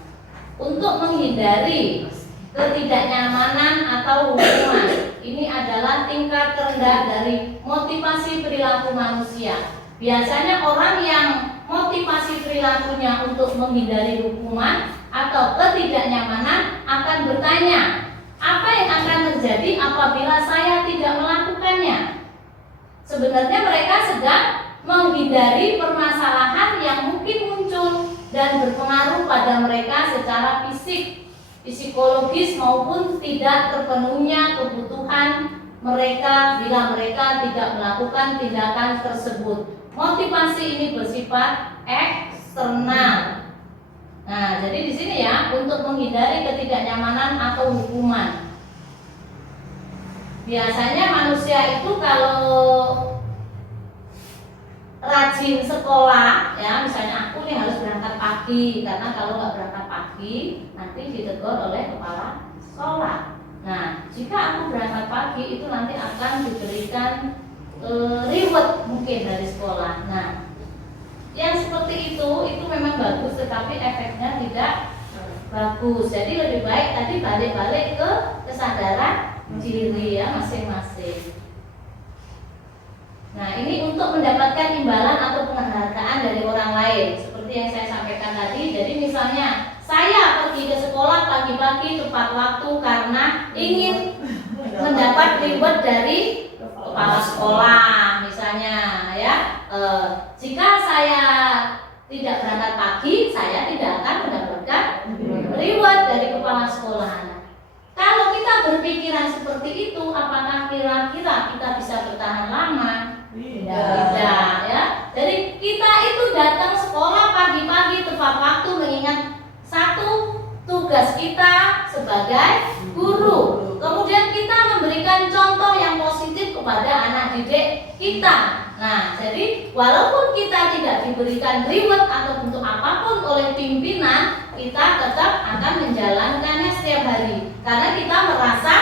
untuk menghindari ketidaknyamanan atau hukuman, ini adalah tingkat terendah dari motivasi perilaku manusia. Biasanya orang yang motivasi perilakunya untuk menghindari hukuman atau ketidaknyamanan akan bertanya, apa yang akan terjadi apabila saya tidak melakukannya? Sebenarnya mereka sedang menghindari permasalahan yang mungkin muncul dan berpengaruh pada mereka secara fisik, psikologis, maupun tidak terpenuhnya kebutuhan mereka bila mereka tidak melakukan tindakan tersebut. Motivasi ini bersifat eksternal. Nah, jadi di sini, ya, untuk menghindari ketidaknyamanan atau hukuman. Biasanya manusia itu kalau rajin sekolah, ya, misalnya aku nih harus berangkat pagi, karena kalau nggak berangkat pagi nanti ditegur oleh kepala sekolah. Nah, jika aku berangkat pagi itu nanti akan diberikan reward mungkin dari sekolah. Nah, yang seperti itu memang bagus, tetapi efeknya tidak bagus. Jadi lebih baik tadi balik-balik ke kesadaran diri, ya, masing-masing. Nah, ini untuk mendapatkan imbalan atau penghargaan dari orang lain, seperti yang saya sampaikan tadi. Jadi misalnya saya pergi ke sekolah pagi-pagi tepat waktu karena ingin mendapat reward dari kepala sekolah, misalnya, ya. Jika saya tidak berangkat pagi, saya tidak akan mendapatkan reward dari kepala sekolah. Kalau kita berpikiran seperti itu, apakah kira-kira kita bisa bertahan lama? Tidak, ya. Jadi kita itu datang sekolah pagi-pagi tepat waktu mengingat satu tugas kita sebagai guru. Kemudian kita memberikan contoh yang positif kepada anak didik kita. Nah, jadi walaupun kita tidak diberikan reward atau bentuk apapun oleh pimpinan, kita tetap akan menjalankannya setiap hari karena kita merasa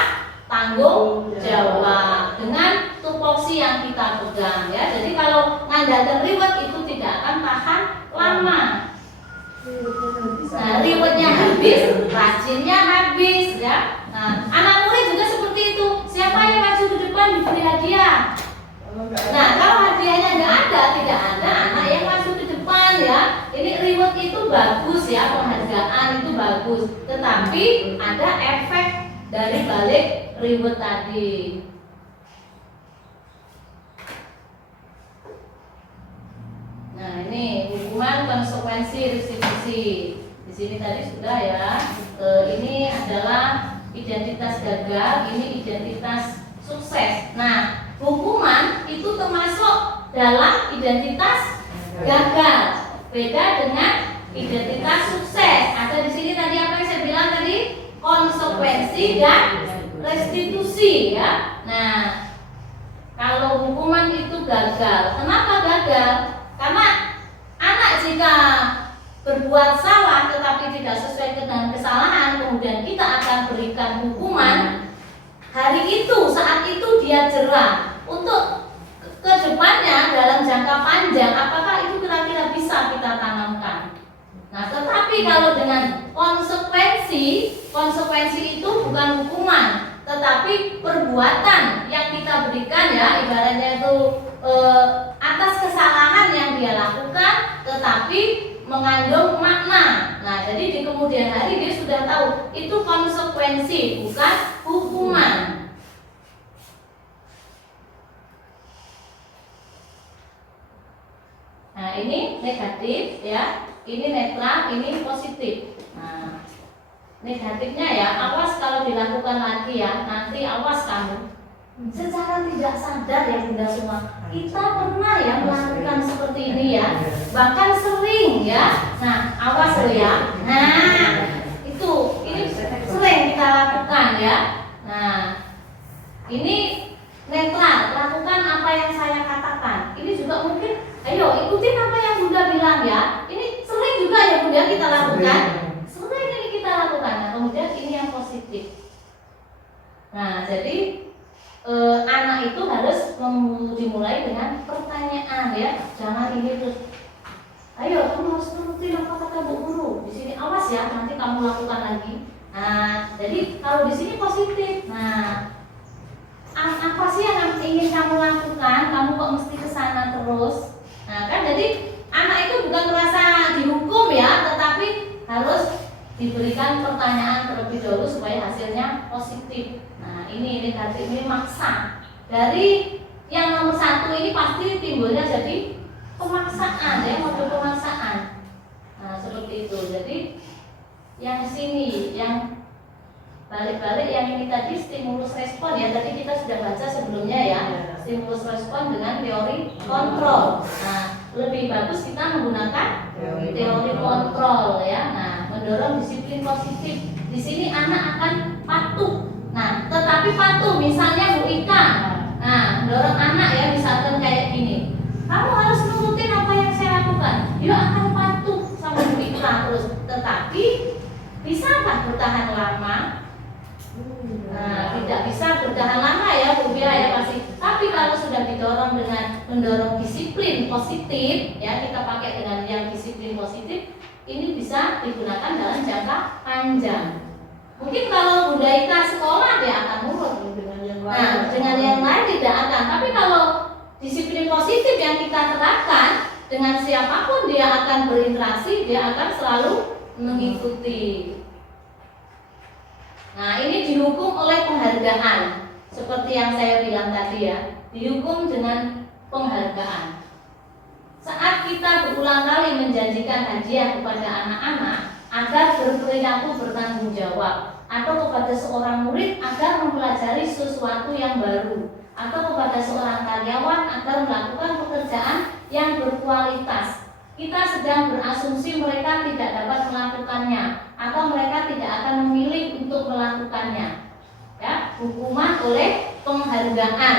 tanggung jawab dengan tupoksi yang kita pegang, ya. Jadi kalau ngandalkan reward itu tidak akan tahan lama. Nah, rewardnya habis, rajinnya habis, ya. Nah, anak murid juga seperti itu. Siapa yang maju ke depan diberi hadiah. Nah, kalau hadiahnya nggak ada, tidak ada anak yang maju ke depan, ya. Ini reward itu bagus, ya, penghargaan itu bagus. Tetapi ada efek dari balik reward tadi. Nah, ini hukuman, konsekuensi, restitusi. Di sini tadi sudah, ya. Ini adalah identitas gagal, ini identitas sukses. Nah, hukuman itu termasuk dalam identitas gagal. Beda dengan identitas sukses. Ada di sini tadi apa yang saya bilang tadi? Konsekuensi dan restitusi, ya. Nah, kalau hukuman itu gagal, kenapa gagal? Karena anak jika berbuat salah tetapi tidak sesuai dengan kesalahan, kemudian kita akan berikan hukuman. Hari itu, saat itu dia jerah. Untuk kedepannya dalam jangka panjang, apakah itu kira-kira bisa kita tanamkan? Nah, tetapi kalau dengan konsekuensi itu bukan hukuman, tetapi perbuatan yang kita berikan, ya, ibaratnya itu atas kesalahan yang dia lakukan, tetapi mengandung makna kemudian hari dia sudah tahu itu konsekuensi, bukan hukuman. Nah, ini negatif ya, ini netral, ini positif. Nah, negatifnya ya, awas kalau dilakukan lagi ya, nanti awas kamu. Secara tidak sadar ya Bunda semua, kita pernah ya melakukan seperti ini ya, bahkan sering ya. Nah, awas loh ya. Nah, ini sering kita lakukan ya. Nah, ini netral, lakukan apa yang saya katakan. Ini juga mungkin, ayo ikutin apa yang Bunda bilang ya. Ini sering juga ya Bunda kita lakukan. Sering ini kita lakukan. Nah, kemudian ini yang positif. Nah, jadi anak itu harus dimulai dengan pertanyaan ya, jangan ini terus. Ayo kamu harus nurutin apa kata Bu Guru. Di sini awas ya, nanti kamu lakukan lagi. Nah, jadi kalau di sini positif. Nah, apa sih yang ingin kamu lakukan? Kamu kok mesti ke sana terus? Nah, kan jadi anak itu bukan merasa dihukum ya, tetapi harus diberikan pertanyaan terlebih dahulu supaya hasilnya positif. Nah, ini negatif, ini maksa. Dari yang nomor 1 ini pasti timbulnya jadi pemaksaan ya, model pemaksaan. Nah, seperti itu. Jadi yang sini, yang balik-balik yang ini tadi stimulus respon ya, tadi kita sudah baca sebelumnya ya, stimulus respon dengan teori kontrol. Nah, lebih bagus kita menggunakan teori kontrol ya. Nah, mendorong disiplin positif. Di sini anak akan patuh. Nah, tetapi patuh misalnya Bu Ika. Nah, mendorong anak ya, misalkan kayak gini. Kamu harus nurutin apa yang saya lakukan. Dia akan patuh sama Bu Ika terus. Tetapi bisakah bertahan lama? Nah, tidak bisa bertahan lama ya Bu Bia ya pasti. Tapi kalau sudah didorong dengan mendorong disiplin positif ya, kita pakai dengan yang disiplin positif, ini bisa digunakan dalam jangka panjang. Mungkin kalau Bunda Ika sekolah dia akan nurut dengan yang lain. Nah, dengan yang lain tidak akan. Tapi kalau disiplin positif yang kita terapkan, dengan siapapun dia akan berinteraksi, dia akan selalu mengikuti. Nah, ini dihukum oleh penghargaan. Seperti yang saya bilang tadi ya, dihukum dengan penghargaan. Saat kita berulang kali menjanjikan hadiah kepada anak-anak agar berperilaku bertanggung jawab, atau kepada seorang murid agar mempelajari sesuatu yang baru, atau kepada seorang karyawan agar melakukan pekerjaan yang berkualitas, kita sedang berasumsi mereka tidak dapat melakukannya atau mereka tidak akan memilih untuk melakukannya. Ya, hukuman oleh penghargaan.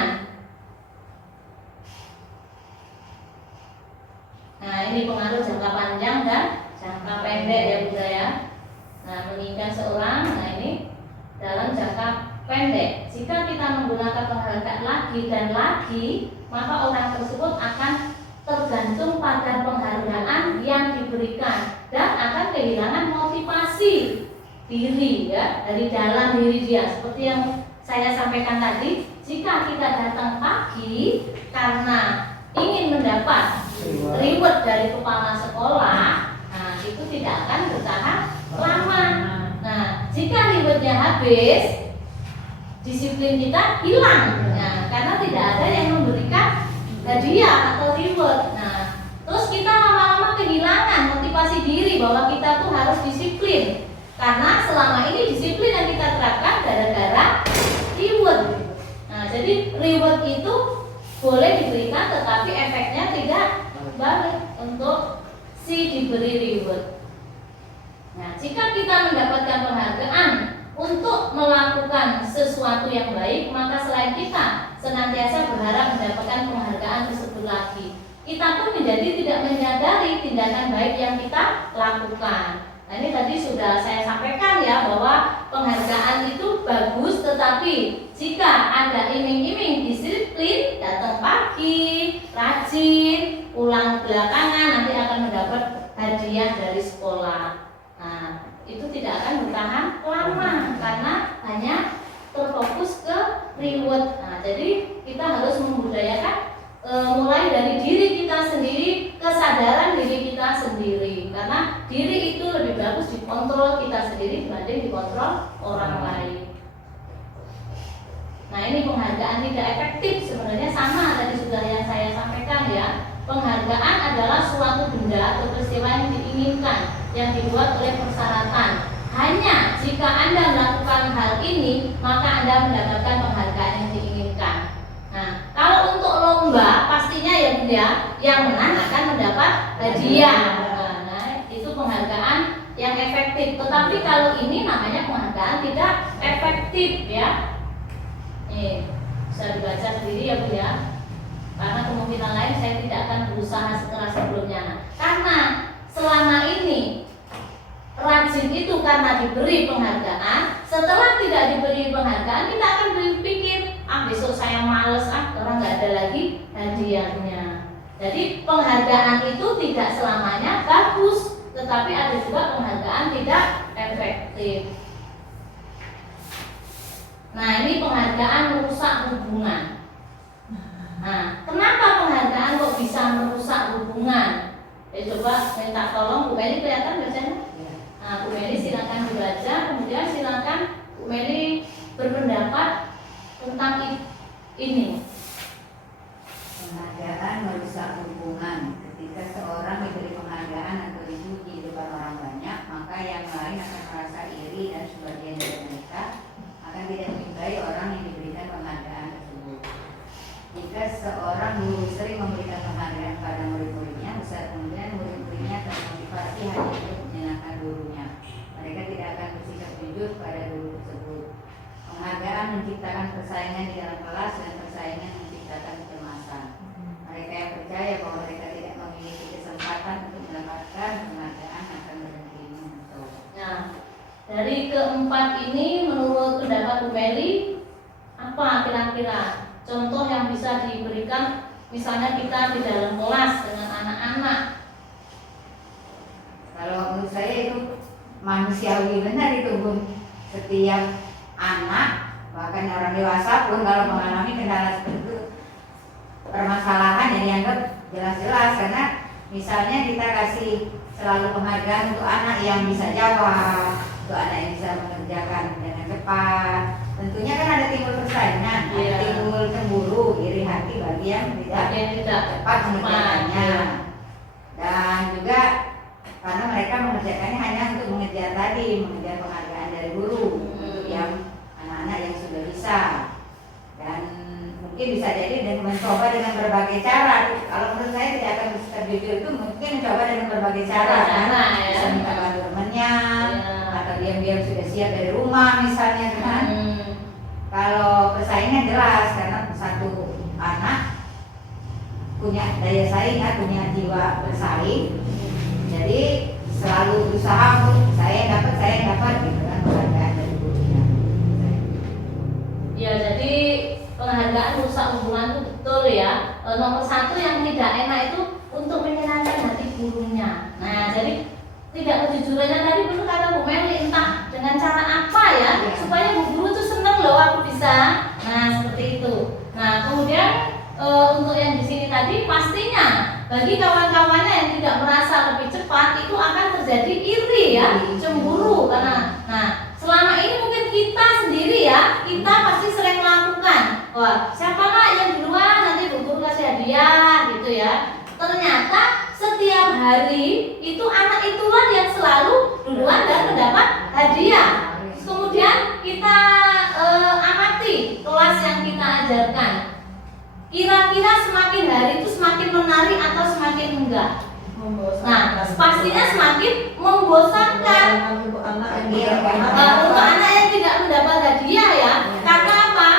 Nah, ini pengaruh jangka panjang dan jangka pendek ya Bunda ya. Nah, menginginkan seorang, nah ini dalam jangka pendek. Jika kita menggunakan penghargaan lagi dan lagi, maka orang tersebut akan tergantung pada penghargaan yang diberikan dan akan kehilangan motivasi diri ya, dari dalam diri dia. Seperti yang saya sampaikan tadi, jika kita datang pagi karena ingin mendapat reward dari kepala sekolah, nah itu tidak akan bertahan lama. Nah, jika rewardnya habis, disiplin kita hilang. Nah, karena tidak ada yang memberikan hadiah atau reward. Nah, terus kita lama-lama kehilangan motivasi diri bahwa kita tuh harus disiplin. Karena selama ini disiplin yang kita terapkan gara-gara reward. Nah, jadi reward itu boleh diberikan, tetapi efeknya tidak balik untuk si diberi reward. Nah, jika kita mendapatkan penghargaan untuk melakukan sesuatu yang baik, maka selain kita senantiasa berharap mendapatkan penghargaan tersebut lagi, kita pun menjadi tidak menyadari tindakan baik yang kita lakukan. Nah, ini tadi sudah saya sampaikan ya, bahwa penghargaan itu bagus, tetapi jika ada iming-iming disiplin, datang pagi, rajin, pulang belakangan, nanti akan mendapat hadiah dari sekolah. Nah, itu tidak akan bertahan lama karena hanya terfokus ke reward. Nah, jadi kita harus membudayakan mulai dari diri kita sendiri, kesadaran diri kita sendiri, karena diri itu lebih bagus kontrol kita sendiri dibanding dikontrol orang lain. Nah, ini penghargaan tidak efektif sebenarnya sama tadi sudah yang saya sampaikan ya. Penghargaan adalah suatu benda atau peristiwa yang diinginkan, yang dibuat oleh persyaratan. Hanya jika Anda melakukan hal ini, maka Anda mendapatkan penghargaan yang diinginkan. Nah, kalau untuk lomba pastinya ya Bunda, yang menang akan mendapat hadiah. Nah, itu penghargaan yang efektif. Tetapi kalau ini namanya penghargaan tidak efektif ya. Nih, bisa dibaca sendiri ya Bunda. Karena kemungkinan lain saya tidak akan berusaha sekeras sebelumnya. Nah, karena selama ini rajin itu karena diberi penghargaan, setelah tidak diberi penghargaan kita akan berpikir, besok saya males, orang nggak ada lagi hadiahnya. Jadi penghargaan itu tidak selamanya bagus, tetapi ada juga penghargaan tidak efektif. Nah, ini penghargaan merusak hubungan. Nah, kenapa penghargaan kok bisa merusak hubungan? Coba minta tolong Bu Meli, kelihatan bacanya? Nah, Bu Meli silakan dibaca, kemudian silakan Bu Meli berpendapat tentang ini. Penghargaan merusak hubungan. Ketika seorang diberi penghargaan atau dipuji di depan orang banyak, maka yang lain akan merasa iri dan sebagian dari mereka akan tidak menyukai orang yang diberikan penghargaan tersebut. Jika seorang guru sering memberikan penghargaan pada murid-muridnya, besar kemungkinan murid-muridnya termotivasi hanya untuk menyenangkan gurunya. Mereka tidak akan bersikap jujur pada guru tersebut. Penghargaan menciptakan persaingan di dalam kelas dan persaingan menciptakan kecemasan. Mereka yang percaya bahwa mereka tidak memiliki kesempatan untuk mendapatkan penghargaan akan berhenti mencoba. Nah, dari keempat ini menurut pendapat Bu Meli, apa kira-kira contoh yang bisa diberikan misalnya kita di dalam kelas dengan anak-anak? Kalau menurut saya itu manusiawi benar itu Bun. Setiap anak bahkan orang dewasa pun kalau mengalami kendala seperti itu, permasalahan yang dianggap jelas-jelas, karena misalnya kita kasih selalu penghargaan untuk anak yang bisa jawab, untuk anak yang bisa mengerjakan dengan cepat, tentunya kan ada timbul persaingan, ada timbul cemburu, iri hati bagi yang tidak cepat mengerjakannya. Dan juga karena mereka mengerjakannya hanya untuk mengejar penghargaan dari guru untuk yang anak-anak yang sudah bisa. Dan mungkin bisa jadi dengan mencoba dengan berbagai cara. Kalau menurut saya tidak akan bersikap jujur itu mungkin mencoba dengan berbagai cara, kan? Bisa minta bantu temannya, atau diam-diam sudah siap dari rumah misalnya, kan? Kalau persaingan jelas karena satu anak punya daya saing, punya jiwa bersaing, jadi selalu berusaha untuk saya dapat gitu kan, penghargaan dari gurunya. Ya, jadi penghargaan rusak hubungan itu betul ya. Nomor satu yang tidak enak itu untuk menyenangkan hati gurunya. Nah, jadi tidak kejujurannya tadi betul kata Bu Meli, entah dengan cara apa ya, supaya bu guru tuh seneng loh aku bisa. Nah, seperti itu. Nah, kemudian untuk yang di sini tadi pastinya bagi kawan-kawannya yang tidak merasa lebih cepat itu akan terjadi iri ya, cemburu karena selama ini mungkin kita sendiri ya, kita pasti sering melakukan. Wah, siapa lah yang duluan nanti bu guru kasih hadiah gitu ya. Ternyata setiap hari itu anak itulah yang selalu duluan dan mendapat hadiah. Kemudian kita amati kelas yang kita ajarkan. Kira-kira semakin hari itu semakin menarik atau semakin enggak? Nah, pastinya semakin membosankan. Untuk anak yang tidak mendapat hadiah ya. Karena apa?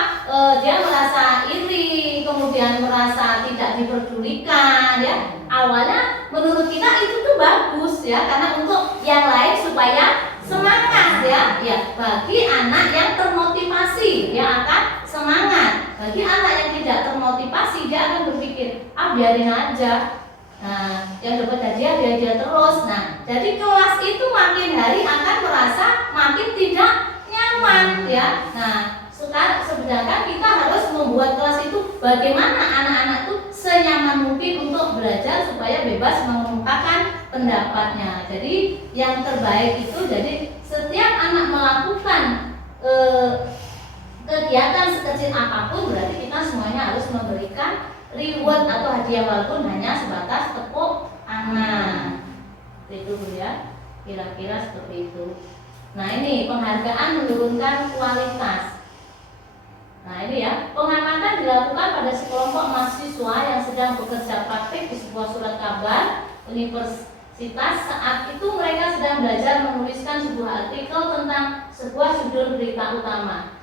Dia merasa iri, kemudian merasa tidak diperdulikan ya. Awalnya menurut kita itu tuh bagus ya, karena untuk yang lain supaya semangat ya. Ya, bagi anak yang termotivasi dia akan semangat. Bagi anak yang tidak termotivasi dia akan berpikir, biarin aja. Nah, yang dapat hadiah biar dia terus. Nah, jadi kelas itu makin hari akan merasa makin tidak nyaman ya. Nah, sedangkan kita harus membuat kelas itu bagaimana anak-anak itu senyaman mungkin untuk belajar supaya bebas mengemukakan pendapatnya. Jadi yang terbaik itu, jadi setiap anak melakukan kegiatan sekecil apapun, berarti kita semuanya harus memberikan reward atau hadiah walaupun hanya sebatas tepuk tangan. Itu Bu ya, kira-kira seperti itu. Nah ini penghargaan menurunkan kualitas. Nah ini ya, pengamatan dilakukan pada sekelompok mahasiswa yang sedang bekerja praktik di sebuah surat kabar universitas. Saat itu mereka sedang belajar menuliskan sebuah artikel tentang sebuah judul berita utama.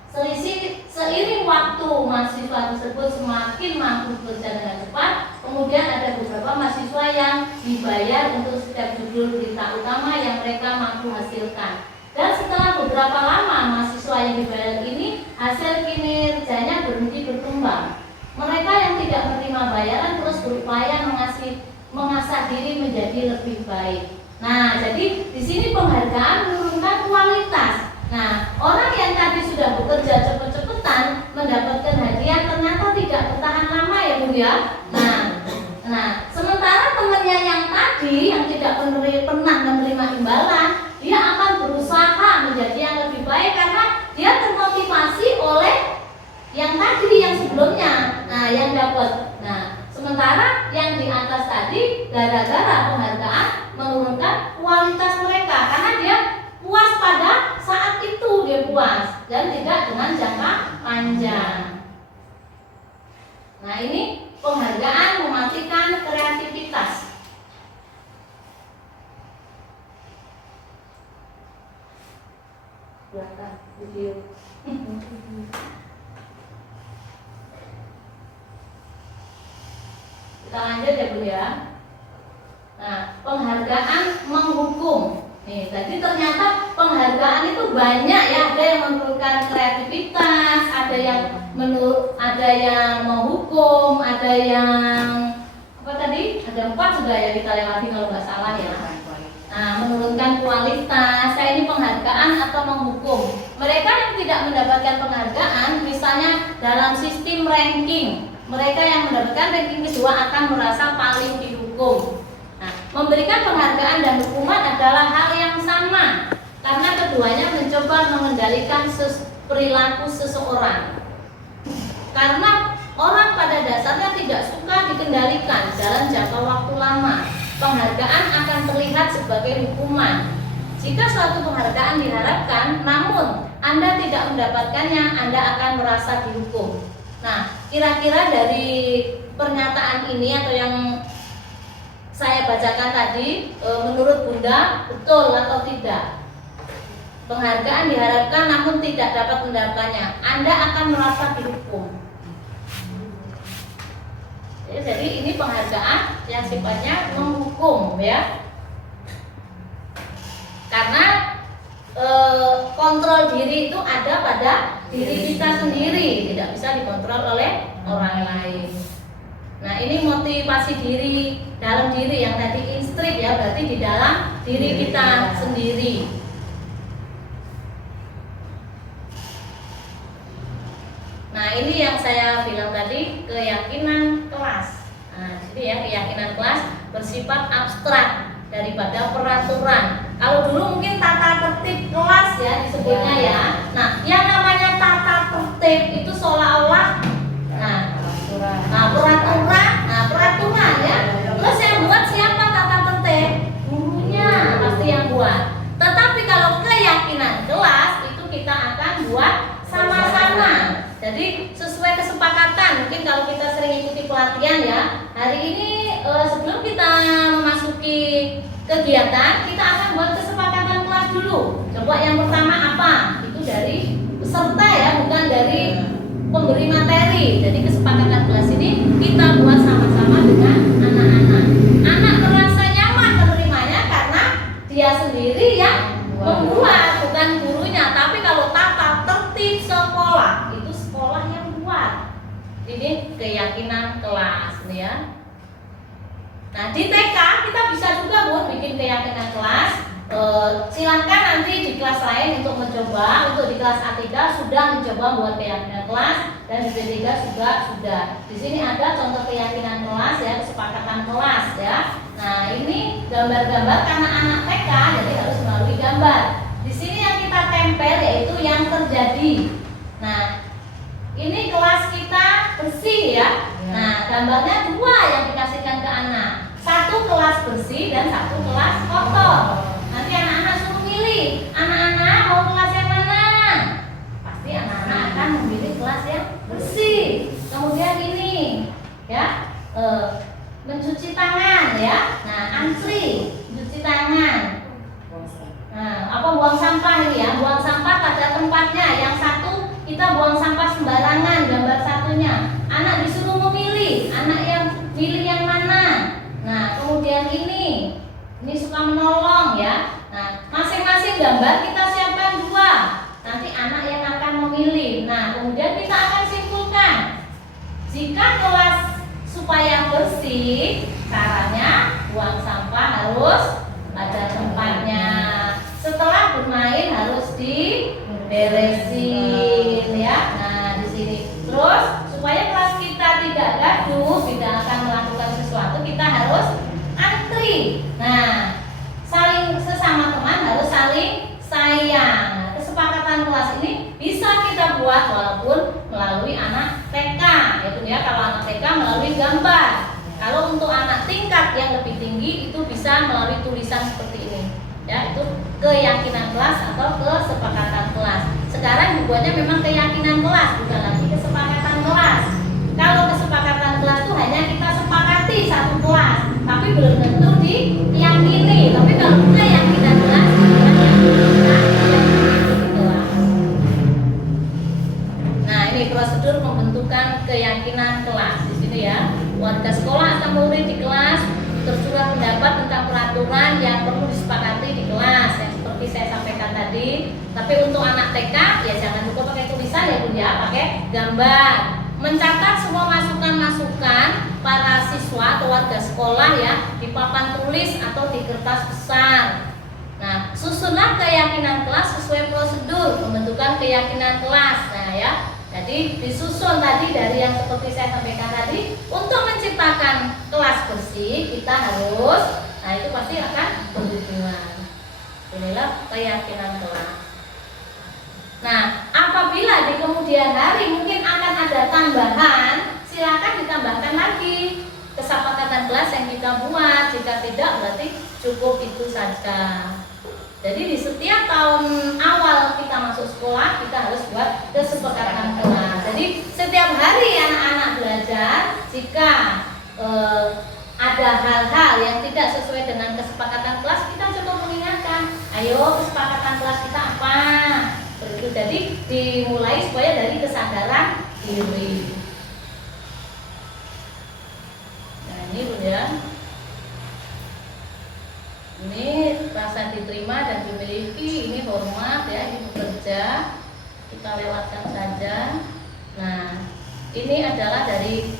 Seiring waktu mahasiswa tersebut semakin mampu bekerja dengan cepat. Kemudian ada beberapa mahasiswa yang dibayar untuk setiap judul berita utama yang mereka mampu hasilkan. Dan setelah beberapa lama mahasiswa yang dibayar ini, hasil kinerjanya berhenti berkembang. Mereka yang tidak menerima bayaran terus berupaya mengasah diri menjadi lebih baik. Nah, jadi di sini penghargaan menurunkan kualitas. Nah, orang yang tadi sudah bekerja cepet-cepetan mendapatkan hadiah ternyata tidak bertahan lama ya Bu ya. Nah, sementara temannya yang tadi yang tidak pernah menerima imbalan, dia akan berusaha menjadi yang lebih baik karena dia termotivasi oleh yang tadi, yang sebelumnya. Nah, yang dapat. Nah, sementara yang di atas tadi gara-gara penghargaan menurunkan kualitas mereka karena dia puas pada saat itu, dia puas dan tidak dengan jangka panjang. Nah, ini penghargaan mematikan kreativitas. Belakang video. Kita lanjut ya Bu ya. Nah, penghargaan menghukum. Nih, tadi ternyata penghargaan itu banyak ya. Ada yang menurunkan kreativitas, ada yang menghukum, ada yang apa tadi? Ada 4 sudah ya kita lewati kalau nggak salah ya. Nah, menurunkan kualitas, ini penghargaan atau menghukum. Mereka yang tidak mendapatkan penghargaan, misalnya dalam sistem ranking, mereka yang mendapatkan ranking kedua akan merasa paling dihukum. Nah, memberikan penghargaan dan hukuman adalah hal yang sama, karena keduanya mencoba mengendalikan perilaku seseorang. Karena orang pada dasarnya tidak suka dikendalikan dalam jangka waktu lama. Penghargaan akan terlihat sebagai hukuman. Jika suatu penghargaan diharapkan, namun Anda tidak mendapatkannya, Anda akan merasa dihukum. Nah, kira-kira dari pernyataan ini atau yang saya bacakan tadi, menurut Bunda betul atau tidak? Penghargaan diharapkan namun tidak dapat mendapatkannya, Anda akan merasa dihukum. Jadi ini penghargaan yang sifatnya menghukum ya, karena kontrol diri itu ada pada diri kita sendiri, tidak bisa dikontrol oleh orang lain. Nah, ini motivasi diri dalam diri yang tadi instrik ya, berarti di dalam diri kita sendiri. Nah, ini yang saya bilang tadi, keyakinan kelas. Nah, jadi ya, keyakinan kelas bersifat abstrak daripada peraturan. Kalau dulu mungkin tata tertib kelas ya disebutnya ya. Nah, yang namanya tata tertib itu seolah-olah peraturan ya. Terus yang buat siapa tata tertib? Gurunya pasti yang buat. Tetapi kalau keyakinan kelas itu kita akan buat sama-sama. Jadi sesuai kesepakatan. Mungkin kalau kita sering ikuti pelatihan ya, hari ini sebelum kita memasuki kegiatan, kita akan buat kesepakatan kelas dulu. Coba yang pertama apa? Itu dari peserta ya, bukan dari pemberi materi. Jadi kesepakatan kelas ini kita buat sama-sama dengan anak-anak. Anak merasa nyaman menerimanya karena dia sendiri yang membuat, bukan gurunya. Tapi kalau tata tertib sekolah, itu sekolah yang buat. Ini keyakinan kelas nih ya. Nah, di TK kita bisa juga bikin keyakinan kelas. Silahkan nanti di kelas lain untuk mencoba. Untuk di kelas A3 sudah mencoba buat keyakinan kelas, dan di B3 juga sudah. Di sini ada contoh keyakinan kelas ya, kesepakatan kelas ya. Nah, ini gambar-gambar karena anak TK jadi harus melalui gambar. Di sini yang kita tempel yaitu yang terjadi. Nah, ini kelas kita bersih ya. Nah, gambarnya dua yang dikasihkan ke anak. Satu kelas bersih dan satu kelas kotor. Nanti anak-anak suruh milih. Anak-anak mau kelas yang mana? Pasti anak-anak akan memilih kelas yang bersih. Kemudian ini ya, mencuci tangan ya. Nah, antri mencuci tangan. Nah, apa buang sampah ini ya? Buang sampah pada tempatnya. Yang satu kita buang sampah sembarangan, gambar satunya. Anak disuruh memilih, anak yang pilih yang mana. Nah, kemudian ini suka menolong ya. Nah, masing-masing gambar kita siapkan dua. Nanti anak yang akan memilih. Nah, kemudian kita akan simpulkan. Jika kelas supaya bersih, caranya buang sampah harus pada tempatnya. Setelah bermain harus diberesin ya. Nah, di sini. Terus supaya kelas kita tidak gaduh, tidak akan melakukan sesuatu, kita harus antri. Nah, saling sesama teman harus saling sayang. Nah, kesepakatan kelas ini bisa kita buat walaupun melalui anak TK, yaitu ya kalau anak TK melalui gambar. Kalau untuk anak tingkat yang lebih tinggi itu bisa melalui tulisan seperti ini. Ya, itu keyakinan kelas atau kesepakatan kelas. Sekarang dibuatnya memang keyakinan kelas, bukan lagi kesepakatan kelas. Kalau kesepakatan kelas itu hanya kita sepakati satu kelas, tapi belum tentu diyakini. Tapi kalau keyakinan kelas, bukan yang kita yakini di kelas. Nah, ini prosedur pembentukan keyakinan kelas di sini ya. Warga sekolah atau murid di kelas tersurat pendapat tentang peraturan yang perlu disepakati di kelas, yang seperti saya sampaikan tadi. Tapi untuk anak TK ya jangan lupa pakai tulisan ya Bun ya, pakai gambar. Mencatat semua masukan-masukan para siswa atau warga sekolah ya di papan tulis atau di kertas besar. Nah, susunlah keyakinan kelas sesuai prosedur pembentukan keyakinan kelas. Nah ya, jadi disusun tadi dari yang seperti saya sampaikan tadi. Untuk menciptakan kelas bersih kita harus, nah itu pasti akan berhubungan. Inilah keyakinan kelas. Nah, apabila di kemudian hari mungkin akan ada tambahan, silakan ditambahkan lagi kesepakatan kelas yang kita buat. Jika tidak berarti cukup itu saja. Jadi di setiap tahun awal kita masuk sekolah kita harus buat kesepakatan kelas. Jadi setiap hari anak-anak belajar, jika ada hal-hal yang tidak sesuai dengan kesepakatan kelas, kita coba mengingatkan, ayo kesepakatan kelas kita apa? Begitu. Jadi dimulai supaya dari kesadaran diri. Nah ini Bun ya. Ini rasa diterima dan dimiliki, ini hormat ya, ini bekerja, kita lewatkan saja. Nah, ini adalah dari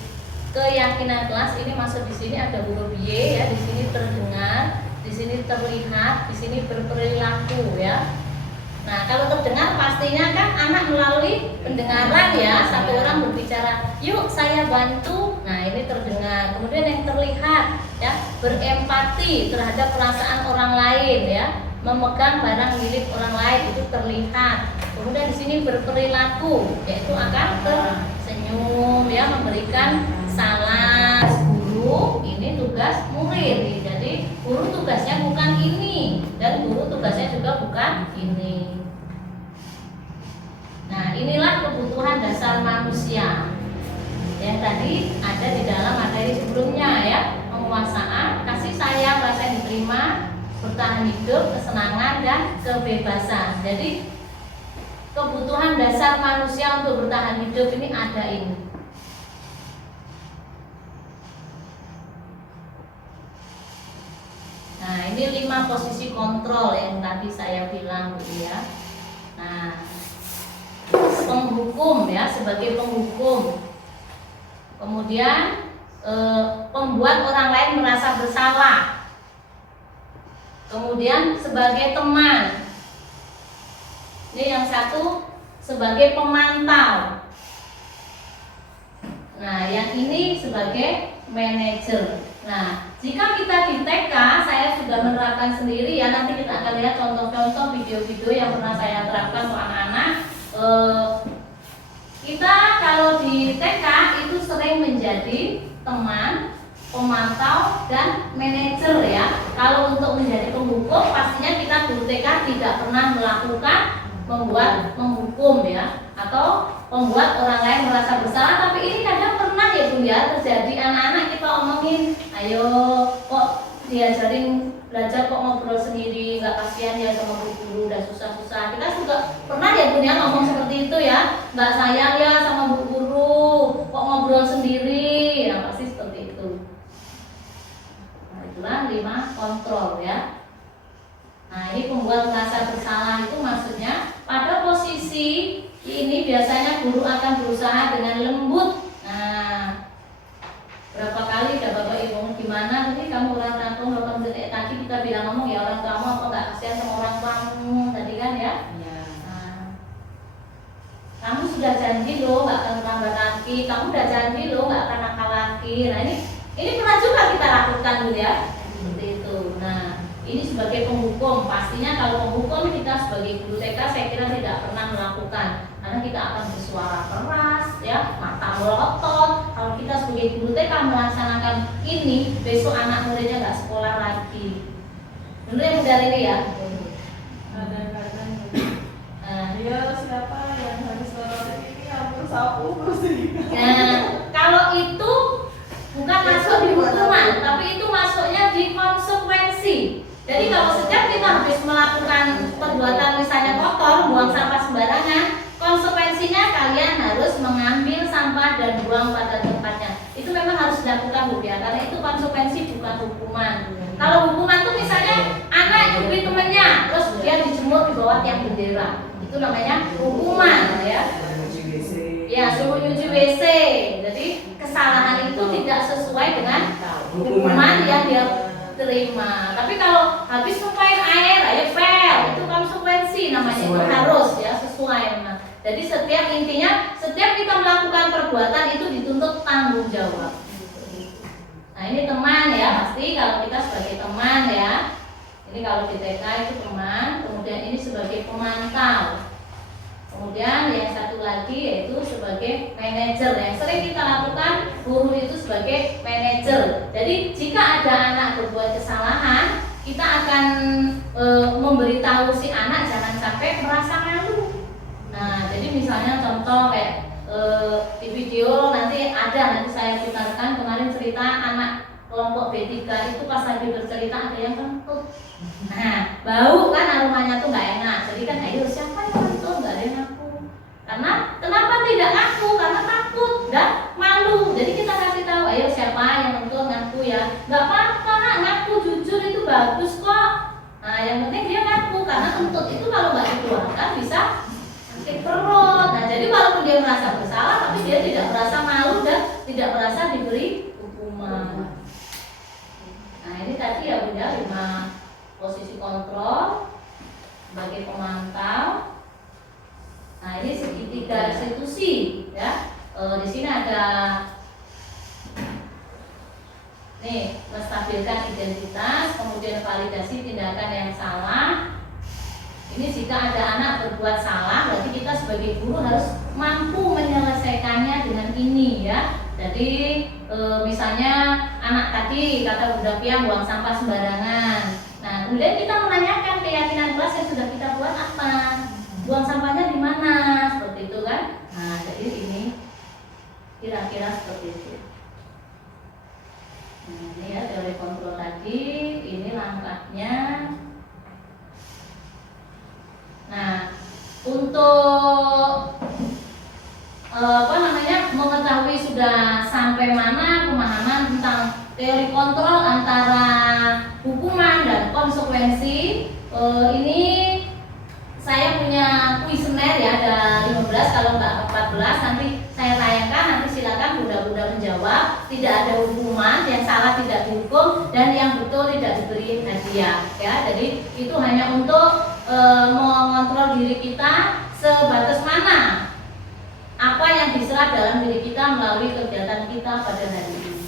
keyakinan kelas. Ini masuk di sini ada huruf Y ya, di sini terdengar, di sini terlihat, di sini berperilaku ya. Nah, kalau terdengar pastinya kan anak melalui pendengaran ya, satu orang berbicara, yuk saya bantu. Nah, ini terdengar. Kemudian yang terlihat ya, berempati terhadap perasaan orang lain ya, memegang barang milik orang lain itu terlihat. Kemudian di sini berperilaku, yaitu akan tersenyum ya, memberikan salam. Guru ini tugas murid. Jadi guru tugasnya bukan ini dan guru tugasnya juga bukan ini. Nah, inilah kebutuhan dasar manusia yang tadi ada di dalam materi sebelumnya ya. Penguasaan, kasih sayang, rasa yang diterima, bertahan hidup, kesenangan dan kebebasan. Jadi kebutuhan dasar manusia untuk bertahan hidup ini ada ini. Nah, ini 5 posisi kontrol yang tadi saya bilang gitu ya. Nah, penghukum ya, sebagai penghukum. Kemudian membuat orang lain merasa bersalah. Kemudian sebagai teman. Ini yang satu sebagai pemantau. Nah, yang ini sebagai manajer. Nah, jika kita di TK, saya sudah menerapkan sendiri ya, nanti kita akan lihat contoh-contoh video-video yang pernah saya terapkan untuk anak-anak. Kita kalau di TK itu sering menjadi teman, pemantau, dan manajer ya. Kalau untuk menjadi penghukum, pastinya kita guru TK tidak pernah melakukan membuat menghukum ya, atau membuat orang lain merasa bersalah. Tapi ini kadang pernah ya Bu ya terjadi, anak-anak kita omongin, ayo kok diajarin belajar kok ngobrol sendiri, nggak kasihan ya sama bu guru, udah susah-susah. Kita juga pernah ya Bu ya ngomong seperti itu ya, nggak sayang ya sama bu guru, kok ngobrol sendiri, ya pasti seperti itu. Nah itulah 5 kontrol ya. Nah ini pembuat merasa bersalah itu maksudnya pada posisi ini biasanya guru akan berusaha dengan lembut. Nah berapa kali udah Bapak Ibu gimana tadi kamu ulang tahun tadi kita bilang ngomong ya orang kamu apa nggak kasihan sama orang kamu tadi kan ya? Iya. Nah, kamu sudah janji loh nggak akan terlambat lagi, kamu udah janji loh nggak akan nakal lagi. Nah ini pernah juga kita lakukan dulu ya seperti itu. Nah ini sebagai penghukum, pastinya kalau penghukum kita sebagai guru TK saya kira tidak pernah melakukan, karena kita akan bersuara keras ya, mata melotot. Kalau kita sebagai guru TK melaksanakan ini, besok anak muridnya nggak sekolah lagi. Dulu yang mudah ini ya. Kadang-kadang Nah, dia siapa yang habis nonton ini aku sapu terus jadi. nah, kalau itu bukan masuk di hukuman, tapi itu masuknya di konsekuensi. Jadi kalau setiap kita habis melakukan perbuatan misalnya kotor, buang sampah sembarangan, konsekuensinya kalian harus mengambil sampah dan buang pada tempatnya. Itu memang harus dilakukan Bu ya, karena itu konsekuensi bukan hukuman. Kalau hukuman tuh misalnya anak nyubit temennya, terus dia dijemur di bawah tiang bendera, itu namanya hukuman ya. Ya, suruh nyuci WC. Jadi kesalahan itu tidak sesuai dengan hukuman yang dia terima. Tapi kalau habis numpain air, ayo fail, itu konsekuensi namanya, itu harus ya sesuai. Nah, jadi setiap kita melakukan perbuatan itu dituntut tanggung jawab. Nah ini teman ya, pasti kalau kita sebagai teman ya. Ini kalau di TK itu teman, kemudian ini sebagai pemantau. Kemudian yang satu lagi yaitu sebagai manajer. Yang sering kita lakukan guru itu sebagai manajer. Jadi jika ada anak berbuat kesalahan, kita akan memberitahu si anak jangan sampai merasa malu. Nah, jadi misalnya contoh kayak di video nanti saya putarkan kemarin cerita anak kelompok B3 itu pas lagi bercerita ada yang kentut. Nah, bau kan aromanya tuh nggak enak. Jadi kan ayo siapa yang kentut? Nggak ada yang ngaku. Karena kenapa tidak ngaku? Karena takut dan malu. Jadi kita kasih tahu, ayo siapa yang kentut ngaku ya. Nggak apa-apa, ngaku jujur itu bagus kok. Nah, yang penting dia ngaku karena kentut itu kalau nggak dikeluarkan bisa sakit perut. Nah, jadi walaupun dia merasa bersalah, tapi dia tidak merasa malu dan tidak merasa diberi hukuman. Nah, ini tadi ya Bunda 5 posisi kontrol sebagai pemantau. Nah, ini segitiga restitusi ya. Di sini ada nih menstabilkan identitas, kemudian validasi tindakan yang salah. Ini jika ada anak berbuat salah, berarti kita sebagai guru harus mampu menyelesaikannya dengan ini ya. Jadi misalnya anak tadi kata Bunda Pia buang sampah sembarangan. Nah, kemudian kita menanyakan keyakinan kelas yang sudah kita buat apa, buang sampahnya di mana, seperti itu kan. Nah, jadi ini kira-kira seperti itu. Nah, ini ya teori kontrol tadi, ini langkahnya. Nah, untuk mengetahui sudah sampai mana pemahaman tentang teori kontrol antara hukuman dan konsekuensi, ini saya punya kuesioner ya, ada 15 kalau nggak 14, nanti saya tayangkan, nanti silakan Bunda-bunda menjawab. Tidak ada hukuman, yang salah tidak dihukum, dan yang betul tidak diberi hadiah ya. Jadi itu hanya untuk mengontrol diri kita sebatas mana apa yang diserap dalam diri kita melalui kegiatan kita pada hari ini.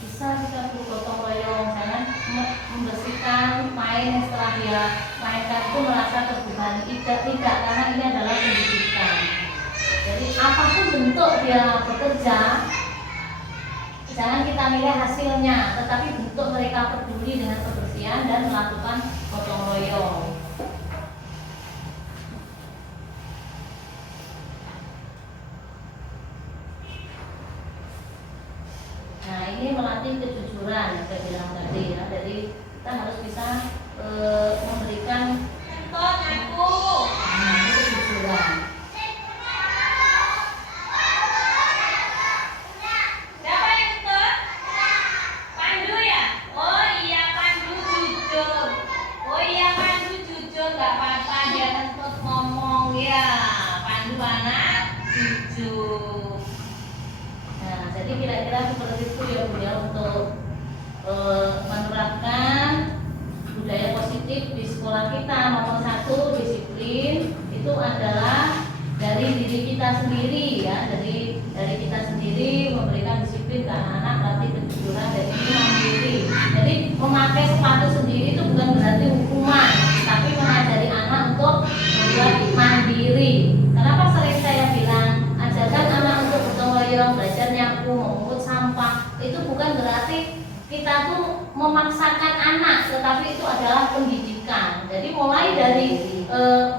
bisa kita bergotong royong, jangan membersihkan main setelah dia mainkan itu merasa terbebani, tidak karena ini adalah pendidikan. Jadi apapun bentuk dia bekerja, jangan kita nilai hasilnya, tetapi bentuk mereka peduli dengan kebersihan dan melakukan gotong royong. Nah, ini melatih kejujuran yang saya bilang tadi ya. Jadi kita harus bisa memberikan kejujuran. Siapa yang tuntut? Pandu ya? Oh iya Pandu jujur. Oh iya Pandu jujur, gak apa-apa dia kentut ngomong ya. Pandu anak jujur. Nah, jadi kira-kira seperti itu ya Bu ya, untuk menerapkan budaya positif di sekolah kita. Nomor 1, disiplin itu adalah dari diri kita sendiri ya, dari kita sendiri memberikan disiplin ke anak-anak, berarti kejujuran dan ini mandiri. Jadi memakai sepatu sendiri itu bukan berarti hukuman, tapi mengajari anak untuk membuat mandiri. Kenapa sering saya bilang ajarkan anak untuk gotong royong, belajar nyapu, memungut sampah, itu bukan berarti kita tuh memaksakan anak, tetapi itu adalah pendidikan. Jadi mulai dari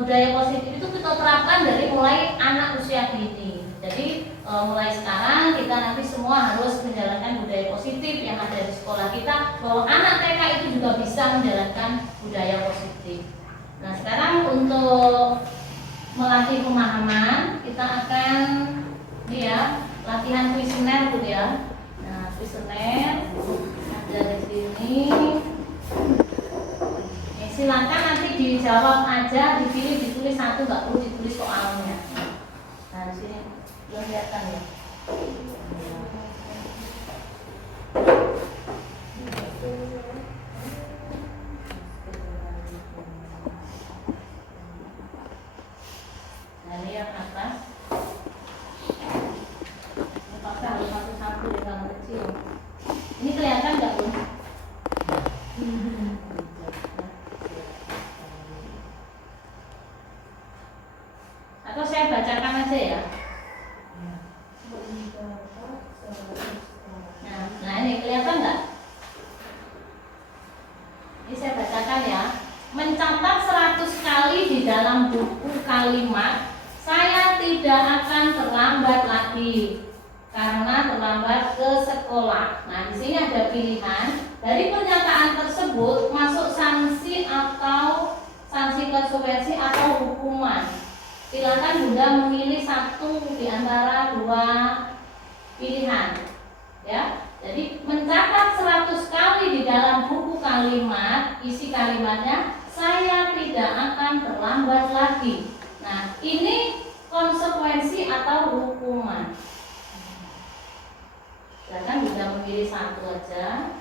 budaya positif itu kita terapkan dari mulai anak usia dini. Jadi mulai sekarang kita nanti semua harus menjalankan budaya positif yang ada di sekolah kita, bahwa anak TK itu juga bisa menjalankan budaya positif. Nah, sekarang untuk melatih pemahaman kita akan ini ya, latihan kuesioner Bu ya. Nah, kuesioner ada di sini. Silakan nanti dijawab aja, dipilih, ditulis satu, nggak perlu ditulis soalnya. Nah, di sini belum kelihatan ya. Nah, ini yang atas. Ini pakai harus satu-satu di dalam kecil. Ini kelihatan nggak Bu? Atau saya bacakan aja ya. Nah ini kelihatan nggak? Ini saya bacakan ya. Mencatat 100 kali di dalam buku kalimat, saya tidak akan terlambat lagi karena terlambat ke sekolah. Nah di sini ada pilihan. Dari pernyataan tersebut masuk sanksi atau sanksi konsekuensi atau hukuman. Silakan Bunda memilih satu di antara dua pilihan. Ya. Jadi mencatat 100 kali di dalam buku kalimat, isi kalimatnya saya tidak akan terlambat lagi. Nah, ini konsekuensi atau hukuman. Silakan Bunda memilih satu aja.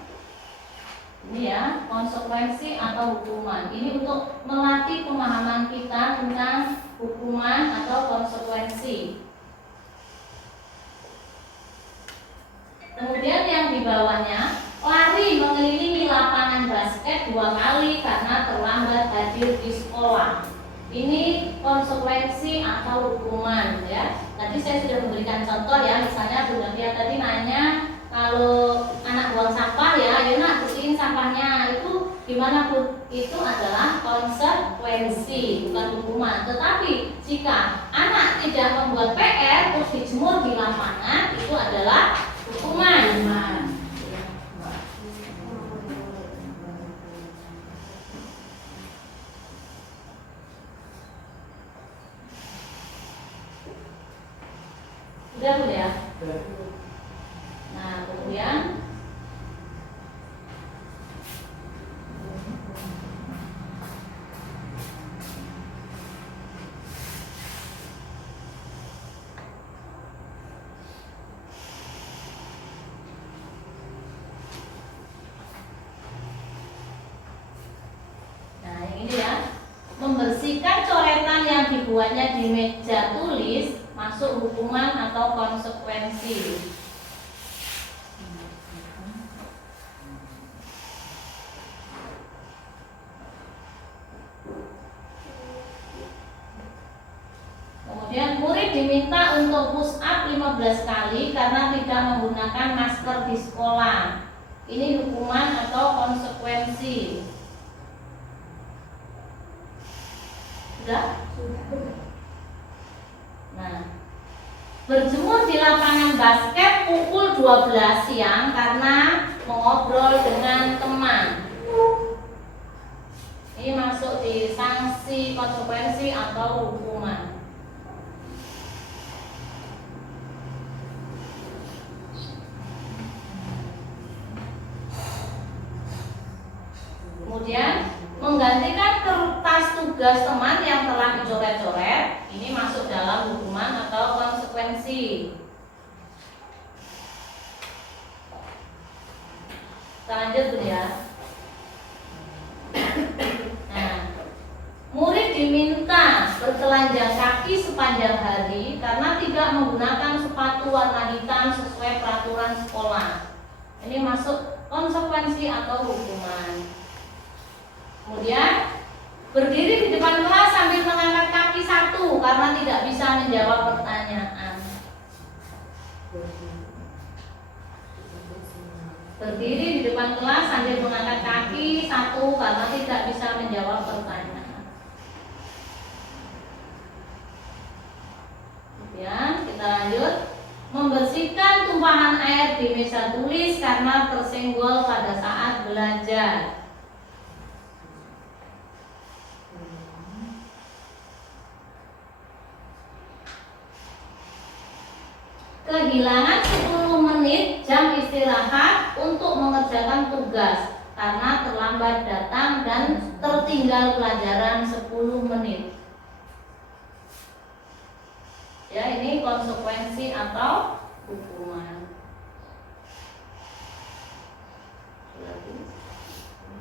Ini ya, konsekuensi atau hukuman. Ini untuk melatih pemahaman kita tentang hukuman atau konsekuensi. Kemudian yang di bawahnya, lari mengelilingi lapangan basket 2 kali karena terlambat hadir di sekolah. Ini konsekuensi atau hukuman ya. Tadi saya sudah memberikan contoh ya, misalnya Bunda Fia tadi nanya kalau anak buang sampah ya, ayo nak bersihin sampahnya, itu gimana Bu? Itu adalah konsekuensi, bukan hukuman. Tetapi jika anak tidak membuat PR terus dijemur di lapangan, itu adalah hukuman. Udah Bu ya? Nah, kemudian membersihkan coretan yang dibuatnya di meja tulis masuk hukuman atau konsekuensi. diminta untuk push up 15 kali karena tidak menggunakan masker di sekolah. Ini hukuman atau konsekuensi? Sudah? Nah, berjemur di lapangan basket pukul 12 siang karena mengobrol dengan teman. Ini masuk di sanksi, konsekuensi atau hukuman. Kemudian menggantikan kertas tugas teman yang telah dicoret-coret, ini masuk dalam hukuman atau konsekuensi. Kita lanjut dulu ya. Nah, murid diminta bertelanjang kaki sepanjang hari karena tidak menggunakan sepatu warna hitam sesuai peraturan sekolah. Ini masuk konsekuensi atau hukuman. Kemudian berdiri di depan kelas sambil mengangkat kaki satu karena tidak bisa menjawab pertanyaan. Berdiri di depan kelas sambil mengangkat kaki satu karena tidak bisa menjawab pertanyaan. Kemudian kita lanjut. Membersihkan tumpahan air di meja tulis karena tersenggol pada saat belajar. Kehilangan 10 menit jam istirahat untuk mengerjakan tugas karena terlambat datang dan tertinggal pelajaran 10 menit. Ya, ini konsekuensi atau hukuman.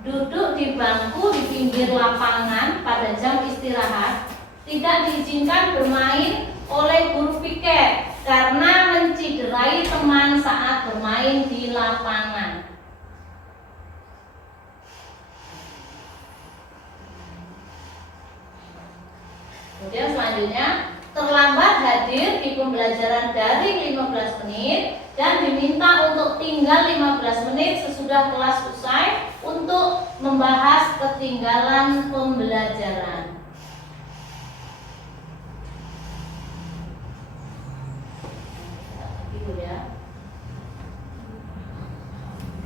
Duduk di bangku di pinggir lapangan pada jam istirahat tidak diizinkan bermain oleh guru piket karena menciderai teman saat bermain di lapangan. Kemudian selanjutnya, terlambat hadir di pembelajaran daring 15 menit dan diminta untuk tinggal 15 menit sesudah kelas usai untuk membahas ketinggalan pembelajaran.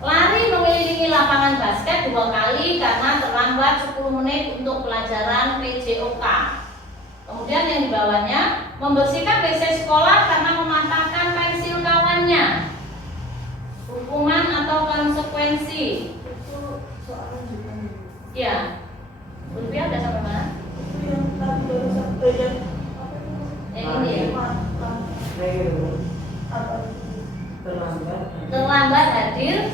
Lari mengelilingi lapangan basket 2 kali karena terlambat 10 menit untuk pelajaran PJOK. Kemudian yang di bawahnya, membersihkan WC sekolah karena mematahkan pensil kawannya. Hukuman atau konsekuensi? Itu soalan juga nih. Ya. Ulfia udah sampai mana? Itu yang tadi baru sampai yang apa itu? Yang ini ya. Terlambat hadir.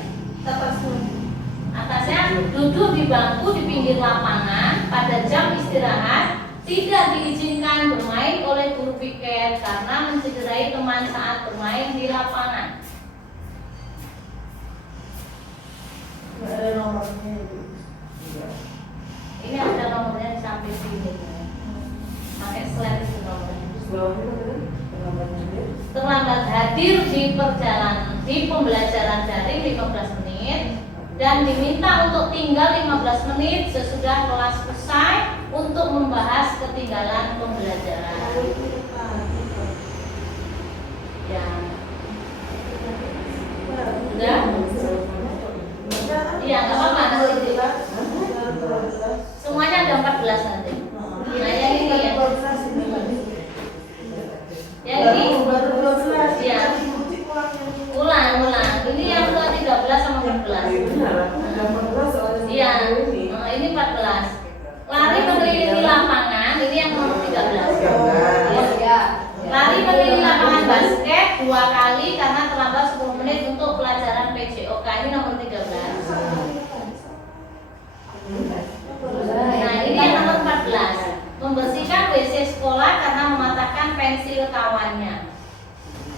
Atasnya duduk di bangku di pinggir lapangan pada jam istirahat, tidak diizinkan bermain oleh guru piket karena mencederai teman saat bermain di lapangan. Nggak ada nomornya itu. Ini ada nomornya di samping sini. Pakai slide itu nomornya. Terlambat hadir di perjalanan di pembelajaran daring 15 menit dan diminta untuk tinggal 15 menit sesudah kelas usai untuk membahas ketinggalan pembelajaran. Ya. Sudah? Iya, nggak apa-apa nanti. Semuanya ada 14 nanti. Nah, yang ini ya. Yang ini ya. Ulang. Ini yang udah 13 sama 14. Iya. Ini 14. Lari mengelilingi lapangan, ini yang nomor 13. Lari mengelilingi lapangan basket 2 kali karena terlambat 10 menit untuk pelajaran PJOK, ini nomor 13. Nah, ini yang nomor 14. Membersihkan WC sekolah karena mematahkan pensil kawannya.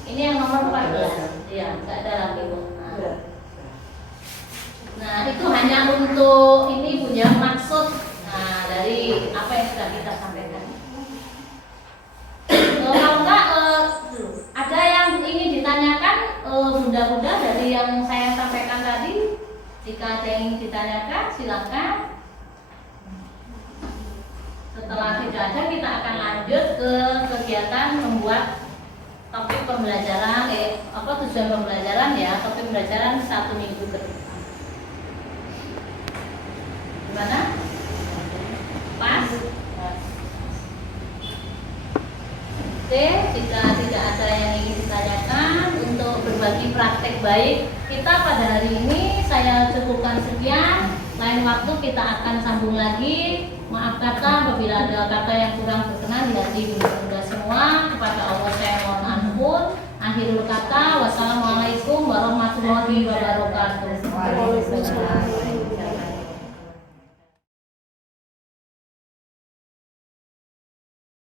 Ini yang nomor 14. Ya, nggak ada lagi kok. Nah, itu hanya untuk ini punya maksud. Nah, dari apa yang sudah kita sampaikan. Kalau enggak Jika ada yang ingin ditanyakan, silakan. Setelah tidak ada, kita akan lanjut ke kegiatan membuat topik pembelajaran, tujuan pembelajaran ya, topik pembelajaran 1 minggu ke depan. Gimana? Pas? Oke, jika tidak ada yang ingin ditanyakan untuk berbagi praktek baik kita pada hari ini, saya cukupkan sekian. Lain waktu kita akan sambung lagi. Maaf kata apabila ada kata yang kurang berkenan di hati bunda-bunda semua. Kepada Allah saya mohon ampun. Akhirul kata, wassalamualaikum warahmatullahi wabarakatuh. Waalaikumsalam.